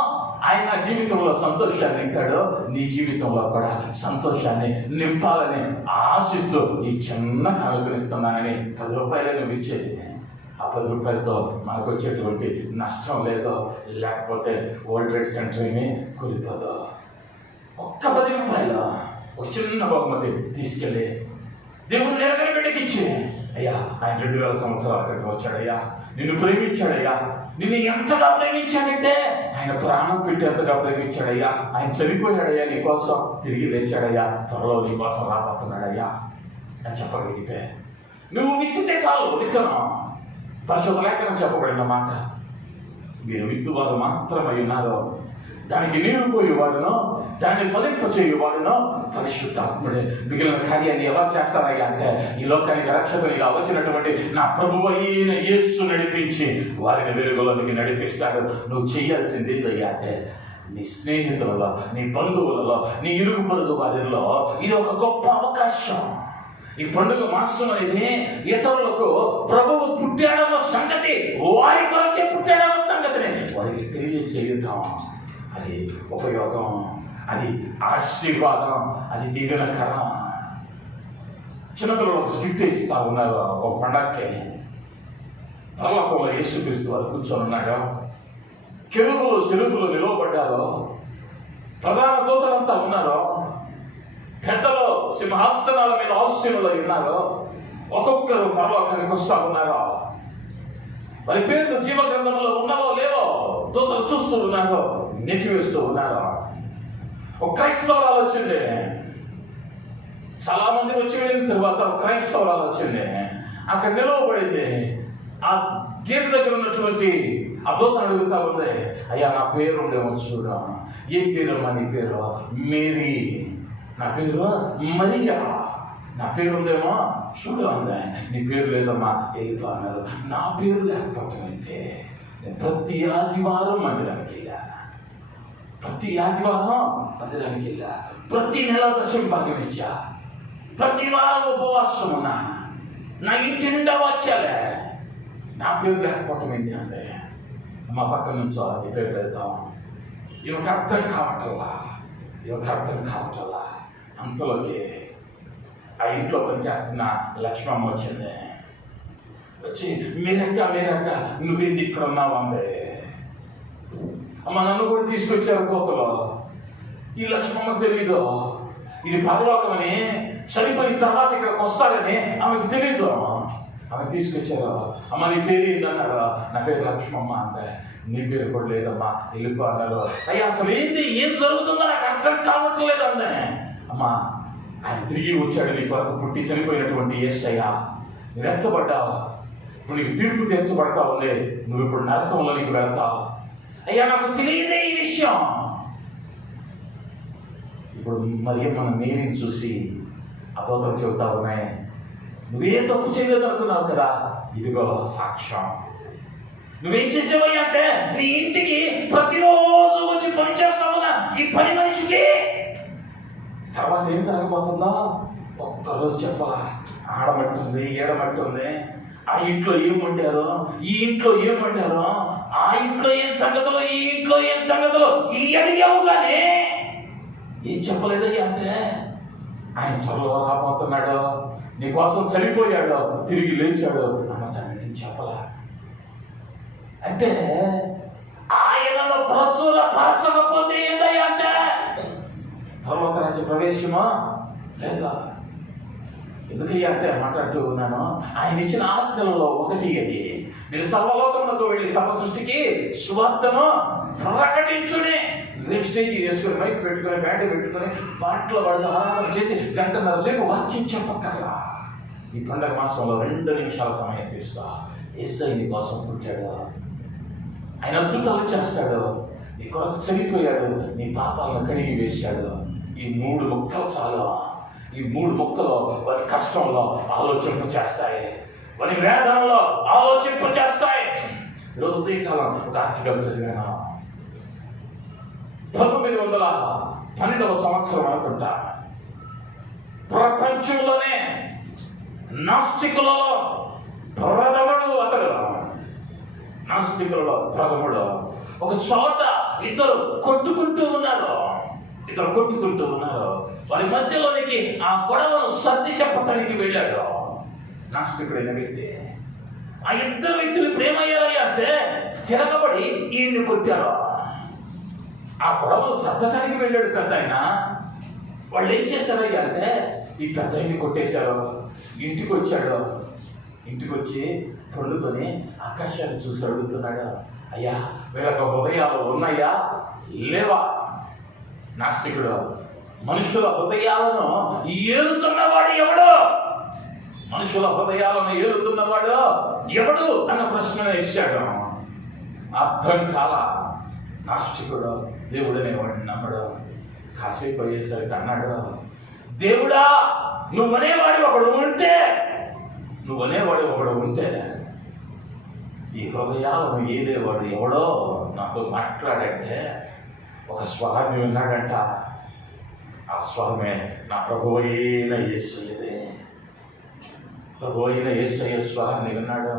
ఆయన జీవితంలో సంతోషాన్ని నింపాడు, నీ జీవితంలో కూడా సంతోషాన్ని నింపాలని ఆశిస్తూ ఈ చిన్న కానుకనిస్తున్నానని 10 రూపాయలు నువ్వు ఇచ్చేది. ఆ 10 రూపాయలతో మనకు వచ్చేటువంటి నష్టం లేదో, లేకపోతే వరల్డ్ ట్రేడ్ సెంటర్ ఏమీ కూలిపోదు. ఒక్క 10 రూపాయలు ఒక చిన్న బహుమతి తీసుకెళ్ళి దేవుని నెరవేరు బిడ్డకి ఇచ్చి, అయ్యా ఆయన 2000 సంవత్సరాల క్రితం వచ్చాడయ్యా, నిన్ను ప్రేమించాడయ్యా, నిన్ను ఎంతగా ప్రేమించాడంటే ఆయన ప్రాణం పెట్టేంతగా ప్రేమించాడయ్యా, ఆయన చనిపోయాడయ్యా నీ కోసం, తిరిగి లేచాడయ్యా, త్వరలో నీ కోసం రాబోతున్నాడయ్యా అని చెప్పగలిగితే నువ్వు విత్తితే చాలు. విత్తనం పరిశుద్ధ లేఖనం చెప్పబడిన మాట, మీరు విత్తువారు మాత్రమై ఉన్నారు, దానికి నీరు పోయేవాడును దాన్ని ఫలింపచేయువాడును పరిశుద్ధాత్ముడే. మిగిలిన కార్యాన్ని ఎవరు చేస్తారయ్యా అంటే ఈ లోకానికి రక్షకునిగా వచ్చినటువంటి నా ప్రభువు అయిన యేసు నడిపించి వారిని వెలుగులోనికి నడిపిస్తాడు. నువ్వు చేయాల్సింది ఏంటయ్యా అంటే నీ స్నేహితులలో, నీ బంధువులలో, నీ ఇరుగు పొరుగు వారిలో ఇది ఒక గొప్ప అవకాశం. ఈ పండుగ మాసం అనేది ఇతరులకు ప్రభువు పుట్టాడన్న సంగతి, వారి కొరకే పుట్టాడన్న సంగతిని వారికి తెలియచేయటం, అది ఉపయోగం, అది ఆశీర్వాదం, అది దీవెనకరం. చిన్నపిల్లలు ఒక స్కిట్ ఇస్తా ఉన్నారు ఒక పండగకి. పరలోకంలో యేసుక్రీస్తు వారు కూర్చొని ఉన్నాడు, కెరూబులు శిలుబులు నిలవబడ్డారు, ప్రధాన దూతలంతా ఉన్నారు, పెద్దలు సింహాసనాల మీద ఆశీనులు ఉన్నారు, ఒక్కొక్కరు పరలోకానికి వస్తా ఉన్నారు. వారి పేర్లు జీవ గ్రంథంలో ఉన్నావో లేవో దూతలు చూస్తూ ఉన్నారో, నెట్టివేస్తూ ఉన్నారో. ఒక క్రైస్తవురాలు వచ్చింది. చాలా మంది వచ్చి వెళ్ళిన తర్వాత ఒక క్రైస్తవురాలు వచ్చింది. అక్కడ నిలవబడింది. ఆ గేట్ దగ్గర ఉన్నటువంటి ఆ దూతను అడుగుతా ఉంది, అయ్యా నా పేరు ఉండేమో చూడు. ఏ పేరమ్మా నీ పేరు? మేరీ. నా పేరు మరియా. నా పేరు ఉందేమో చూడు అందా. నీ పేరు లేదమ్మా వెళ్ళిపో అన్నారు. నా పేరు లేకపోవటం అయితే నేను ప్రతి ఆదివారం మందిరానికి వెళ్ళా, ప్రతి ఆదివారం మందిరానికి వెళ్ళా, ప్రతి నెల దశమి భాగం ఇచ్చా, ప్రతి వారం ఉపవాసం ఉన్నా, నా ఇంటి నిండా వాక్యాలే, నా పేరు లేకపోవటం ఏంటి అందే. మా పక్క నుంచో నీ పేరు లేద్దాం. ఇవకి అర్థం కావటల్లా, ఇవకి అర్థం కావటల్లా. అంతలోకి ఆ ఇంట్లో పనిచేస్తున్న లక్ష్మమ్మ వచ్చింది. వచ్చి మీరక్క నువ్వేంది ఇక్కడ ఉన్నావు అందే. అమ్మ నన్ను కూడా తీసుకొచ్చారు తోతలో. ఈ లక్ష్మమ్మకు తెలీదు ఇది పరలోకమని, చనిపోయిన తర్వాత ఇక్కడికి వస్తారని ఆమెకు తెలీదు. ఆమె తీసుకొచ్చారు. అమ్మ నీ పేరు ఏందన్నారు. నా పేరు లక్ష్మమ్మ అందే. నీ పేరు కూడా లేదమ్మా వెళ్ళిపో అన్నారు. అయ్యా అసలు ఏంది, ఏం జరుగుతుందో నాకు అర్థం కావట్లేదు అందే. అమ్మా ఆయన తిరిగి వచ్చాడు నీ కొరకు పుట్టి చనిపోయినటువంటి యేసయ్య. నువ్వు ఎత్తబడ్డావు, ఇప్పుడు నీకు తీర్పు తీర్చబడతా ఉంది. నువ్వు ఇప్పుడు నరకంలో నీకు వెళ్తావు. అయ్యా నాకు తెలియదే ఈ విషయం. ఇప్పుడు మరి మన మేరీని చూసి అతోతలు చెబుతా ఉన్నాయి, నువ్వే తప్పు చేయలేదు అనుకున్నావు కదా, ఇదిగో సాక్ష్యం. నువ్వేం చేసేవయ్యా అంటే నీ ఇంటికి ప్రతిరోజు వచ్చి పని చేస్తావున్నా ఈ పని మనిషికి తర్వాత ఏం జరగబోతుందో ఒక్కరోజు చెప్పలా. ఆడమట్టుంది, ఏడమట్టుంది, ఆ ఇంట్లో ఏం వండారు, ఈ ఇంట్లో ఏం వండారు, ఆ ఇంట్లో ఏం సంగతులు, ఈ ఇంట్లో ఏం సంగతులు ఈ అడిగావు కానీ ఏం చెప్పలేదయ్యా అంటే ఆయన త్వరలో రాబోతున్నాడు, నీకోసం చనిపోయాడు, తిరిగి లేచాడు అన్న సంగతి చెప్పలా. అంటే ఆయనను ప్రచురపరచకపోతే ఏందయ్యా అంటే పరలోక రాజ్య ప్రవేశమా లేదా? ఎందుకయ్యా అంటే మాట్లాడుతూ ఉన్నాను, ఆయన ఇచ్చిన ఆజ్ఞలలో ఒకటి అది, మీరు సర్వలోకములకు వెళ్ళి సర్వ సృష్టికి సువార్తను ప్రకటించునే. రేపు స్టేజ్ చేసుకుని మైక్ పెట్టుకుని బ్యాండ్ పెట్టుకుని పాటలు పడుతూ ఆరాధన చేసి గంటన్నర సేపు వాక్యం చెప్పక్కర్లా. ఈ పండగ మాసంలో 2 నిమిషాల సమయం తీసుకో. యేసయ్య నీ కోసం పుట్టాడు, ఆయన అద్భుతాలు చేస్తాడు, నీ కొరకు చనిపోయాడు, నీ పాపాలను కడిగి వేశాడు. ఈ 3 ముక్కలు చాలు. ఈ 3 ముక్కలు వారి కష్టంలో ఆలోచింపు చేస్తాయి, వారి వేదనలో ఆలోచింపు చేస్తాయి. ఈరోజు ఉదయకాలం ఒక ఆర్టికల్ చదివాను. 1912వ సంవత్సరం అనుకుంటా, ప్రపంచంలోనే నాస్తికులలో ప్రథముడు అతడు. నాస్తికులలో ప్రథముడు. ఒక చోట ఇద్దరు కొట్టుకుంటూ ఉన్నారు. వారి మధ్యలోనికి ఆ గొడవను సర్ది చెప్పటానికి వెళ్ళాడు నాస్తికుడైన వ్యక్తి. ఆ ఇద్దరు వ్యక్తులు ఇప్పుడు ఏమయ్యారయ్యా అంటే తిరగబడి ఈయన్ని కొట్టారు. ఆ గొడవను సర్దటానికి వెళ్ళాడు పెద్ద ఆయన. వాళ్ళు ఏం చేశారయ్యా అంటే ఈ పెద్ద ఆయన్ని కొట్టేశారు. ఇంటికి వచ్చాడు. ఇంటికి వచ్చి పండుకొని ఆకాశాన్ని చూసి అడుగుతున్నాడు, అయ్యా వీళ్ళకు హృదయాలు ఉన్నాయా లేవా? నాస్తికుడు మనుషుల హృదయాలను ఏలుతున్నవాడు ఎవడు? మనుషుల హృదయాలను ఏలుతున్నవాడు ఎవడు అన్న ప్రశ్న వేశాడు. అర్థం కాల. నాస్తికుడు దేవుడనే వాడిని నమ్మడు. కాసేపు అయ్యేసరికి అన్నాడు, దేవుడా నువ్వనేవాడు ఒకడు ఉంటే ఈ హృదయాలను ఏలేవాడు ఎవడో నాతో మాట్లాడంటే ఒక స్వరాన్ని విన్నాడంట. ఆ స్వరమే నా ప్రభువు అయిన యేసయ్యదే. ప్రభువు అయిన యేసయ్య స్వరాన్ని విన్నాడు.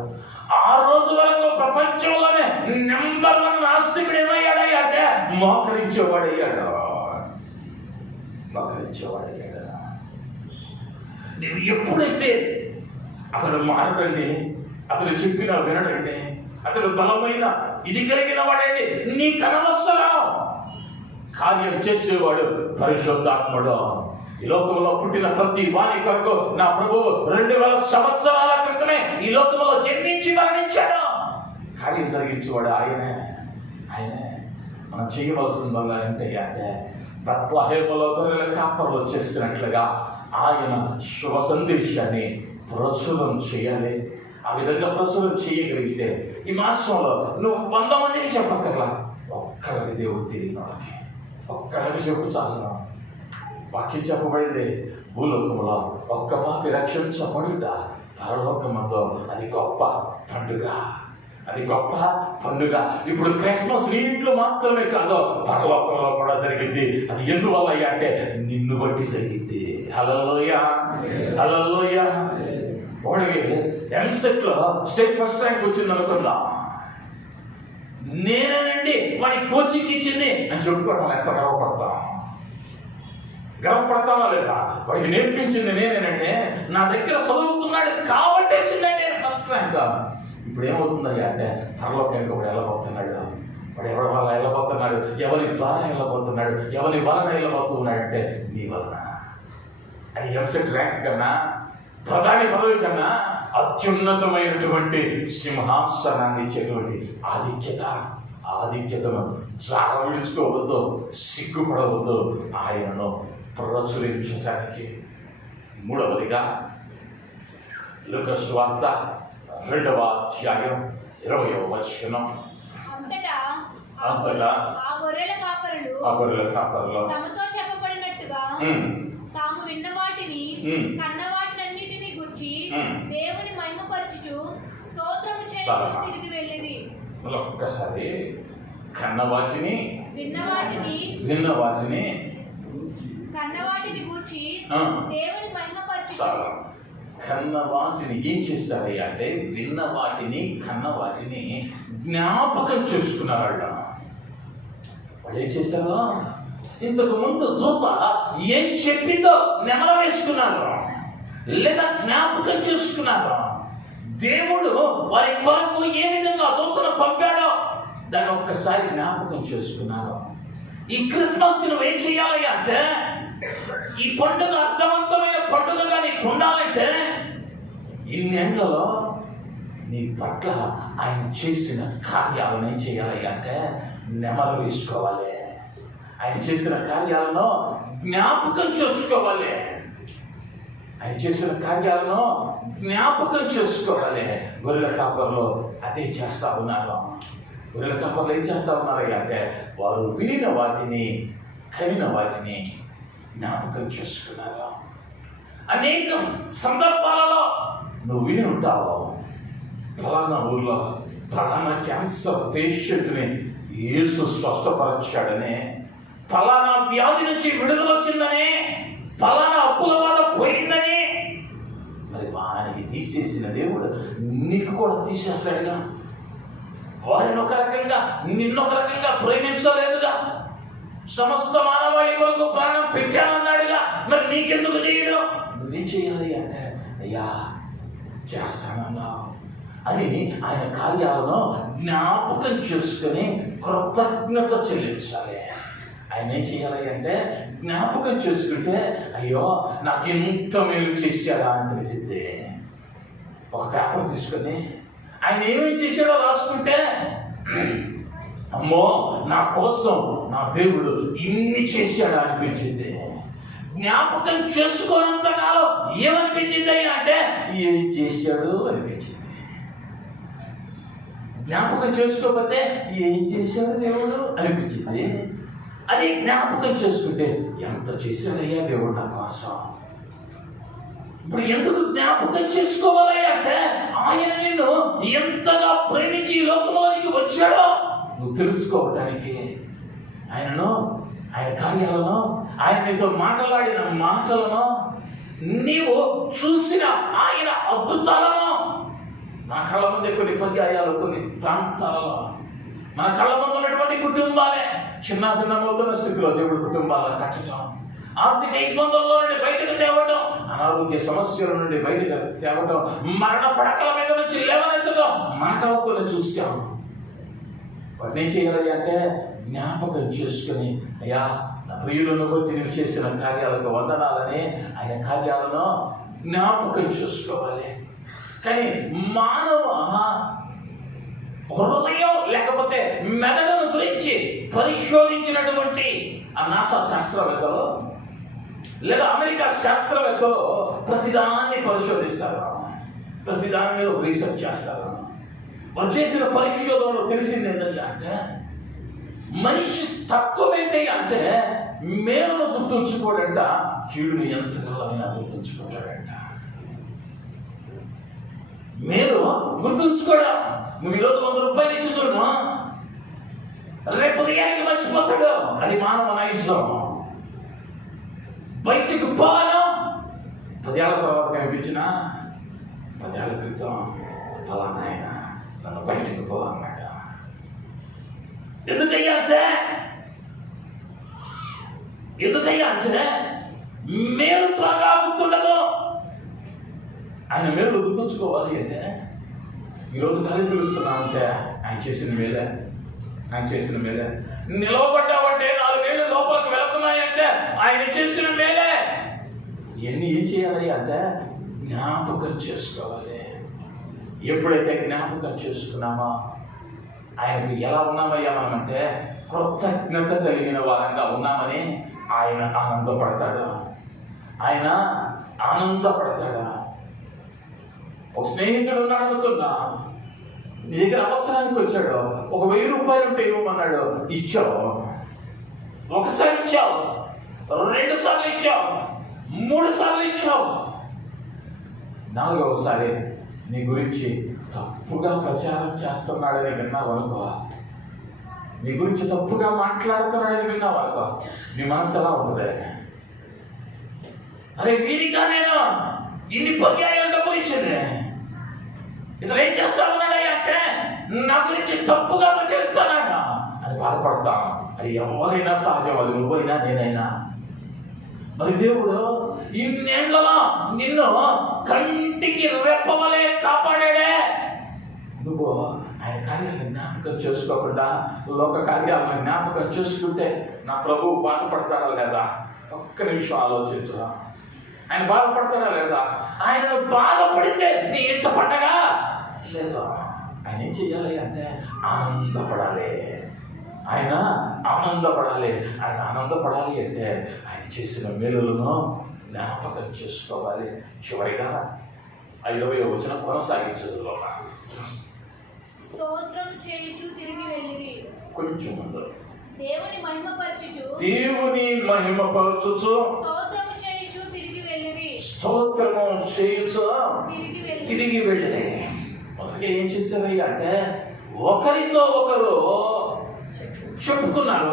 ఆ రోజు వరకు ప్రపంచంలోనే నెంబర్ 1 నాస్తికుడు ఏమయ్యాడయ్యా అంటే మోకరించేవాడయ్యాడు. నేను ఎప్పుడైతే అతడు మారడండి, అతడు చెప్పిన వినడండి, అతడు బలమైన ఇది కలిగిన వాడండి, నీకు అనవసరం. కార్యం చేసేవాడు పరిశుద్ధాత్ముడు. ఈ లోకంలో పుట్టిన ప్రతి వాని కొరకు నా ప్రభువు 2000 సంవత్సరాల క్రితమే ఈ లోకంలో జన్మించి మరణించాడు. కార్యం జరిగించేవాడు ఆయనే. మనం చేయవలసిందల్లా అంటే బెత్లెహేములో గొర్రెల కాపరులు చేసినట్లుగా ఆయన శుభ సందేశాన్ని ప్రచురం చేయాలి. ఆ విధంగా ప్రచురం చేయగలిగితే ఈ మాసంలో నువ్వు 100 మందికి చెప్పక్కర్లా, ఒక్కళ్ళకి దేవుడు తెలియని వాళ్ళకి ఒక్కళ్ళకి చెప్పు చాలు. వాక్యం చెప్పబడింది, భూలోకంలో ఒక్క పాపి రక్షించబడుట పరలోకమందు అది గొప్ప పండుగ. ఇప్పుడు క్రిస్మస్ నీ ఇంట్లో మాత్రమే కాదు, పరలోకంలో కూడా జరిగింది. అది ఎందువల్ల అంటే నిన్ను బట్టి జరిగింది. హల్లెలూయా. వాడికి ఎంసెట్ లో స్టేట్ ఫస్ట్ ర్యాంక్ వచ్చింది అనుకుందాం, నేనేనండి వాడి కోచింగ్ ఇచ్చింది అని చెప్పుకోవడం ఎంత గర్వపడతావా లేదా? వాడికి నేర్పించింది నేనేనండి, నా దగ్గర చదువుకున్నాడు కాబట్టి వచ్చిందండి ఫస్ట్ ర్యాంక్. ఇప్పుడు ఏమవుతుందయ్యా అంటే పరలోకానికి వాడు వెళ్ళబోతున్నాడు. వాడు ఎవరి వల్ల వెళ్ళబోతున్నాడు? ఎవరి ద్వారా వెళ్ళబోతున్నాడు? ఎవరి వలన వెళ్ళబోతున్నాడు అంటే నీ వలన. అది ఎంసెట్ ర్యాంక్ కన్నా, ప్రధాని పదవి కన్నా అత్యున్నతమైనటువంటి సింహాసనాన్ని ఇచ్చేటువంటి ఆధిక్యతను విడుచుకోవద్దు, సిగ్గుపడవద్దు. ఆయనను ప్రచురించడానికి. మూడవదిగా లూకా సువార్త 2వ అధ్యాయం 20వ వచనం. అంతటా ఆ గొర్రెల కాపరులు తమతో చెప్పబడినట్టుగా తాము విన్న వాటిని కన్న వాటినన్నిటిని గురించి దేవుని మహిమపరచుచు స్తోత్రము చేయుచు తిరిగి వెళ్ళిరి. ఒక్కసారి కన్న వాటిని విన్న వాటిని కన్న వాటిని గురించి దేవుని మహిమపరచుచు. కన్న వాటిని ఏం చేస్తారయ్యా అంటే విన్న వాటిని కన్న వాటిని జ్ఞాపకం చేసుకున్నారట. వాళ్ళు ఏం చేశారు? ఇంతకు ముందు దూత ఏం చెప్పిందో నెమర వేసుకున్నారు, లేదా జ్ఞాపకం చేసుకున్నారు. దేవుడు వారి కొరకు ఏ విధంగా దూతను పంపాడో దాన్ని ఒక్కసారి జ్ఞాపకం చేసుకున్నారు. ఈ క్రిస్మస్ కి నువ్వేం చేయాలి అంటే, ఈ పండుగ అర్థవంతమైన పండుగగా నీకు ఉండాలంటే ఇన్నేళ్లలో నీ పట్ల ఆయన చేసిన కార్యాలను ఏం చేయాలి అంటే నెమరు వేసుకోవాలి. ఆయన చేసిన కార్యాలను జ్ఞాపకం చేసుకోవాలి. గొర్రెల కాపర్లు అదే చేస్తా ఉన్నారు. గొర్రెల కాపర్లు ఏం చేస్తా ఉన్నారు అంటే వారు వినిన వాటిని కనిన వాటిని జ్ఞాపకం చేసుకున్నారు. అనేక సందర్భాలలో నువ్వు విని ఉంటావు, ఫలానా ఊర్లో ఫలానా క్యాన్సర్ పేషెంట్ని యేసు స్వస్థపరచాడని, ఫలానా వ్యాధి నుంచి విడుదల వచ్చిందని, ఫలానా అప్పుల బాధ పోయిందని. మరి ఆయనకి తీసేసిన దేవుడు నీకు కూడా తీసేస్తాడుగా. వారిని ఒక రకంగా నిన్నొక రకంగా ప్రేమించలేదుగా. సమస్త మానవాళి కొరకు ప్రాణం పెట్టానన్నాడుగా. మరి నీకెందుకు చేయడు? నువ్వేం చేయాలి అంటే అయ్యా చేస్తానన్నా అని ఆయన కార్యాలను జ్ఞాపకం చేసుకుని కృతజ్ఞత చెల్లించాలి. ఆయన ఏం చేయాలి అంటే జ్ఞాపకం చేసుకుంటే అయ్యో నాకు ఎంత మేలు చేశాడా అని తెలిసిందే. ఒక పేపర్ తీసుకొని ఆయన ఏమేమి చేశాడో రాసుకుంటే అమ్మో నా కోసం నా దేవుడు ఇన్ని చేశాడా అనిపించింది. జ్ఞాపకం చేసుకోనంత కాలం ఏమనిపించింది అంటే ఏం చేశాడు అనిపించింది. జ్ఞాపకం చేసుకోకపోతే ఏం చేశాడు దేవుడు అనిపించింది. అది జ్ఞాపకం చేసుకుంటే ఎంత చేశాడయ్యా దేవుడు నా కోసం. ఇప్పుడు ఎందుకు జ్ఞాపకం చేసుకోవాలి అంటే ఆయన నిన్ను ఎంతగా ప్రేమించి ఈ లోకంలోనికి వచ్చాడో నువ్వు తెలుసుకోవటానికి. ఆయనను, ఆయన కార్యాలను, ఆయన నీతో మాట్లాడిన మాటలను, నీవు చూసిన ఆయన అద్భుతాలను, నా కళ్ళ ముందే కొన్ని పర్యాయాలు కొన్ని ప్రాంతాలలో మన కళ్ళ ముందు ఉన్నటువంటి కుటుంబాలే చిన్న భిన్నమవుతున్న స్థితిలో దేవుడు కుటుంబాలను కట్టడం, ఆర్థిక ఇబ్బందుల్లో నుండి బయటకు తేవడం, అనారోగ్య సమస్యల నుండి బయటకు తేవడం, మరణ పడకల మీద నుంచి లేవనెత్తడం మన కళ్ళతో చూసాము. వాటిని ఏం చేయాలి అంటే జ్ఞాపకం చేసుకుని అయ్యా నా ప్రియులను బట్టి నువ్వు చేసిన కార్యాలకు వందనాలని ఆయన కార్యాలను జ్ఞాపకం చేసుకోవాలి. కానీ మానవ హృదయం లేకపోతే మెదడును గురించి పరిశోధించినటువంటి ఆ నాసా శాస్త్రవేత్తలు లేదా అమెరికా శాస్త్రవేత్తలు ప్రతిదాన్ని పరిశోధిస్తారు, ప్రతిదాని మీద రీసెర్చ్ చేస్తారు. వారు చేసిన పరిశోధనలో తెలిసింది ఏంటంటే అంటే మనిషి తత్వం ఏంటి అంటే మేలును గుర్తుంచుకోడంట, కీడుని ఎంతకాలమైనా గుర్తుంచుకుంటాడంట. మేలు గుర్తుంచుకోడా. నువ్వు ఈరోజు 100 రూపాయలు ఇచ్చి చూడు, రేపు ఉదయానికి మర్చిపోతాడు. అది మానవ నైజం. బయటికి పోను 10 ఏళ్ల తర్వాత కనిపించిన 10 ఏళ్ల క్రితం ఫలానా ఆయన నన్ను బయటికి పో అన్నాడు. ఎందుకయ్యా అంటే మేలు త్వరగా గుర్తుండదు. ఆయన మేలు గుర్తుంచుకోవాలి అంటే ఈరోజు గాలి పిలుస్తున్నామంటే ఆయన చేసిన మేలే, ఆయన చేసిన మేలే. నిలవబడ్డావంటే 4 ఏళ్ళు లోపలికి వెళుతున్నాయంటే ఆయన చేసిన మేలే. ఇవన్నీ ఏం చేయాలి అంటే జ్ఞాపకం చేసుకోవాలి. ఎప్పుడైతే జ్ఞాపకం చేసుకున్నామో ఆయనకు ఎలా ఉన్నామయ్యా మనమంటే కృతజ్ఞత కలిగిన వారంగా ఉన్నామని ఆయన ఆనందపడతాడు. ఆయన ఆనందపడతాడు. ఒక స్నేహితుడు ఉన్నాడు అనుకున్నా, నీ దగ్గర అవసరానికి వచ్చాడు, ఒక 1000 రూపాయలు ఉంటే ఇవ్వమన్నాడు, ఇచ్చావు. ఒకసారి ఇచ్చావు, 2 సార్లు ఇచ్చావు, 3 సార్లు ఇచ్చావు. 4వసారి నీ గురించి తప్పుగా ప్రచారం చేస్తున్నాడని విన్నావు అనుకో, నీ గురించి తప్పుగా మాట్లాడుతున్నాడని విన్నావు అనుకో, నీ మనసు ఎలా ఉంటుంది? అరే వీరికా నేను ఇన్ని పర్యాయాలు డబ్బులు ఇచ్చింది, ఇతను ఏం చేస్తా ఉన్నాడయ్యా అంటే నా గురించి తప్పుగా ప్రచరిస్తాడా అని బాధపడతాం. అది ఎవరైనా సహజం, అది నువ్వైనా నేనైనా. మరి దేవుడు ఇన్నేళ్లలో నిన్ను కంటికి రెప్పవలే కాపాడాడే. నువ్వు ఆయన కార్యాలను జ్ఞాపకం చేసుకోకుండా లోక కార్యాలను జ్ఞాపకం చేసుకుంటే నా ప్రభువు బాధపడతాడా లేదా? ఒక్క నిమిషం ఆలోచించరా. ఆయన బాధపడతాడా లేదా? ఆయన బాధపడితే నీ ఇంట పండగ లేదు. ఆయన ఏం చెయ్యాలి అంటే ఆనందపడాలి. ఆయన ఆనందపడాలి. ఆయన ఆనందపడాలి అంటే ఆయన చేసిన మేలులను జ్ఞాపకం చేసుకోవాలి. చివరిగా 5వ వచనం కొనసాగించదు. స్తోత్రం చేయుచు తిరిగి వెళ్ళిరి. కొంచెం ముందు దేవుని మహిమపరచుచు స్తోత్రము చేయుచు తిరిగి వెళ్ళిరి. స్తోత్రము చేయుచు తిరిగి వెళ్ళిరి. మొదటిగా ఏం చేశారయ్యా అంటే ఒకరితో ఒకరు చెప్పుకున్నారు,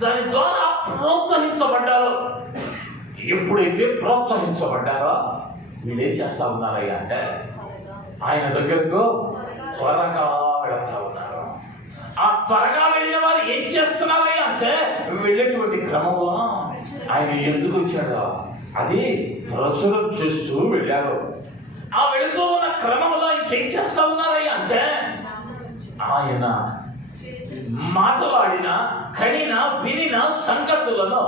దాని ద్వారా ప్రోత్సహించబడ్డారు. ఎప్పుడైతే ప్రోత్సహించబడ్డారో వీళ్ళు ఏం చేస్తా ఉన్నారయ్యా అంటే ఆయన దగ్గరకు త్వరగా వెళతా ఉన్నారు. ఆ త్వరగా వెళ్ళిన వారు ఏం చేస్తున్నారయ్యా అంటే వెళ్ళేటువంటి క్రమంలో ఆయన ఎందుకు వచ్చాడో అది ప్రచురం చేస్తూ వెళ్ళారు. ఆ వెళుతూ ఉన్న క్రమంలో ఇంకేం చేస్తా ఉన్నారయ్యా అంటే ఆయన మాట్లాడిన కనిన వినిన సంగతులను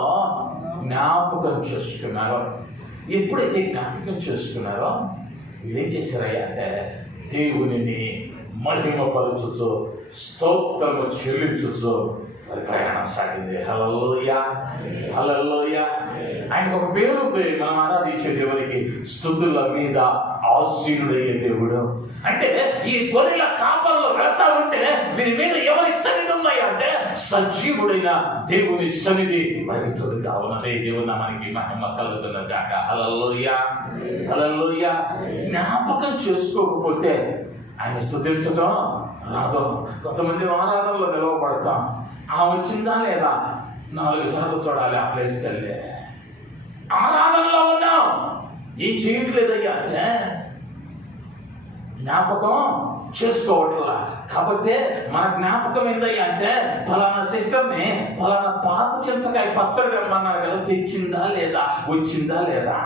జ్ఞాపకం చేసుకున్నారు. ఎప్పుడైతే జ్ఞాపకం చేసుకున్నారో వీళ్ళేం చేశారయ్యా అంటే దేవునిని మహిమపరచుతూ స్తోత్రము చెల్లించుతూ మరి ప్రయాణం సాగింది. హల్లెలూయా, హల్లెలూయా. ఆయనకు ఒక పేరు ఉంది, మనం ఆరాధించే దేవునికి స్తుతుల మీద ఆసీనుడయ్యే దేవుడు. అంటే ఈ గొర్రెల కాపర్లో వెళతా ఉంటే వీరి మీద ఎవరి సన్నిధి ఉన్నాయా అంటే సజీవుడైన దేవుని సన్నిధి మరింతగా ఉన్నది. దేవుని నామానికి మహిమ కలుగును గాక. హల్లెలూయా, హల్లెలూయా. జ్ఞాపకం చేసుకోకపోతే ఆయన స్తుతించడం రాదు. కొంతమంది ఆరాధనలో నిలవబడతాం, వచ్చిందా లేదా 4 సార్లు చూడాలి ఆ ప్లేస్కి వెళ్ళి. ఆరాధనలో ఉన్నాం, ఏం చేయట్లేదయ్యా అంటే జ్ఞాపకం చేసుకోవట్లా. కాకపోతే మన జ్ఞాపకం ఏందయ్యా అంటే ఫలానా సిస్టర్ని ఫలానా పాత చింతకాయ పచ్చడి తెమ్మన్నారు కదా, తెచ్చిందా లేదా, వచ్చిందా లేదా.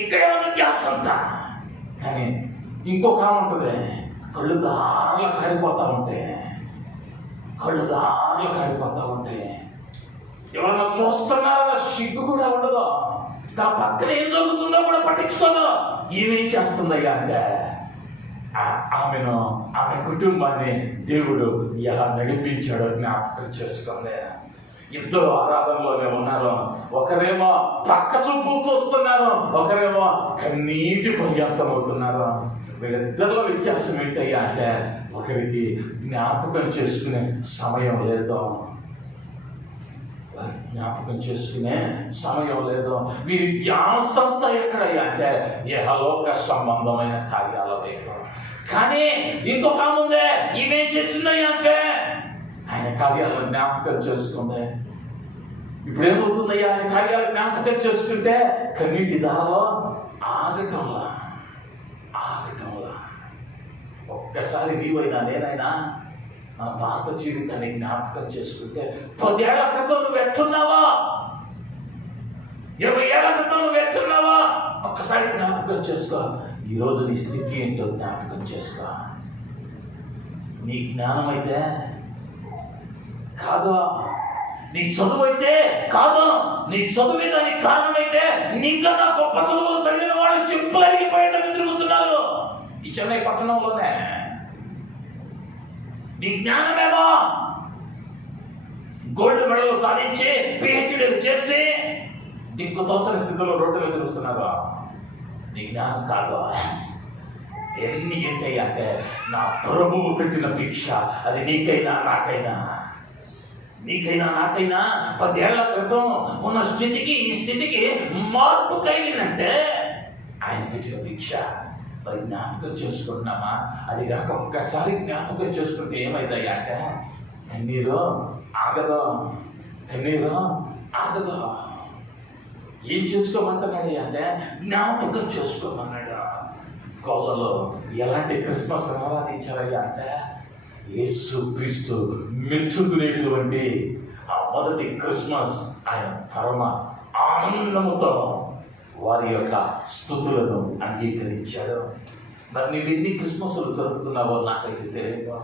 ఇక్కడే ఉన్న గ్యాస్ అంతా. కానీ ఇంకొక ఉంటుంది, కళ్ళు దారులు కారిపోతా ఉంటాయి, కళ్ళు దారులు కారిపోతా ఉంటాయి. ఎవరన్నా చూస్తున్నారన్న సిగ్గు కూడా ఉండదు. తన పక్కన ఏం జరుగుతుందో కూడా పట్టించుకోదు. ఏమేం చేస్తుందయ్యా అంటే ఆమె కుటుంబాన్ని దేవుడు ఎలా నడిపించాడో జ్ఞాపకం చేసుకుంది. ఇద్దరు ఆరాధనలోనే ఉన్నారు. ఒకరేమో పక్క చూపులు చూస్తున్నారు, ఒకరేమో కన్నీటి పర్యంతమవుతున్నారు. వీళ్ళిద్దరిలో వ్యత్యాసం ఏంటయ్యా అంటే ఒకరికి జ్ఞాపకం చేసుకునే సమయం లేదు, జ్ఞాపకం చేసుకునే సమయం లేదు. వీరి ధ్యాసంతా ఎక్కడయ్యా అంటే యెహోవా సంబంధమైన కార్యాల వైపు. కానీ ఇంకొక ముందే ఈమెం చేసిందయ్యా అంటే ఆయన కార్యాలను జ్ఞాపకం చేసుకుంది. ఇప్పుడు ఏమవుతుందయ్యా, ఆయన కార్యాలు జ్ఞాపకం చేసుకుంటే కన్నీటి దారిలో ఆగటంలా. ఒక్కసారి నీవైనా నేనైనా ఆ పాత జీవితాన్ని జ్ఞాపకం చేసుకుంటే 10 ఏళ్ల క్రితం నువ్వు ఎట్టున్నావా, 20 ఏళ్ల క్రితం నువ్వు ఎట్టున్నావా ఒక్కసారి జ్ఞాపకం చేసుకో. ఈరోజు నీ స్థితి ఏంటో జ్ఞాపకం చేసుకో. నీ జ్ఞానం అయితే కాదు, నీ చదువు అయితే కాదు, నీ చదువు దానికి కారణమైతే నీకన్నా గొప్ప చదువులు చదివిన వాళ్ళు చెప్పులరిగిపోయేటట్టు తిరుగుతున్నారు ఈ చెన్నై పట్టణంలోనే. నీ జ్ఞానమేమో గోల్డ్ మెడల్ సాధించి పిహెచ్డీలు చేసి దిక్కుతోచని స్థితిలో రోడ్డు మీద తిరుగుతున్నారు. నీ జ్ఞానం కాదు. ఎన్ని ఏంటయ్యా అంటే నా ప్రభువు పెట్టిన భిక్ష, అది నీకైనా నాకైనా 10 ఏళ్ల క్రితం ఉన్న స్థితికి ఈ స్థితికి మార్పు కలిగిందంటే ఆయన పెట్టిన భిక్ష. మరి జ్ఞాపకం చేసుకుంటున్నామా? అది కనుక ఒక్కసారి జ్ఞాపకం చేసుకుంటే ఏమైందయ్యా అంటే కన్నీరు ఆగదు. ఏం చేసుకోమంటున్నాడు అంటే జ్ఞాపకం చేసుకోమన్నాడు. గొల్లలో ఎలాంటి క్రిస్మస్ ఆరాధించారయ్యా అంటే యేసు క్రీస్తు మెచ్చుకునేటువంటి ఆ మొదటి క్రిస్మస్ ఆయన పరమ ఆనందముతో వారి యొక్క స్తుతులను అంగీకరించాడు. మరి నువ్వు ఎన్ని క్రిస్మస్లు జరుపుకున్నావో నాకైతే తెలియదు.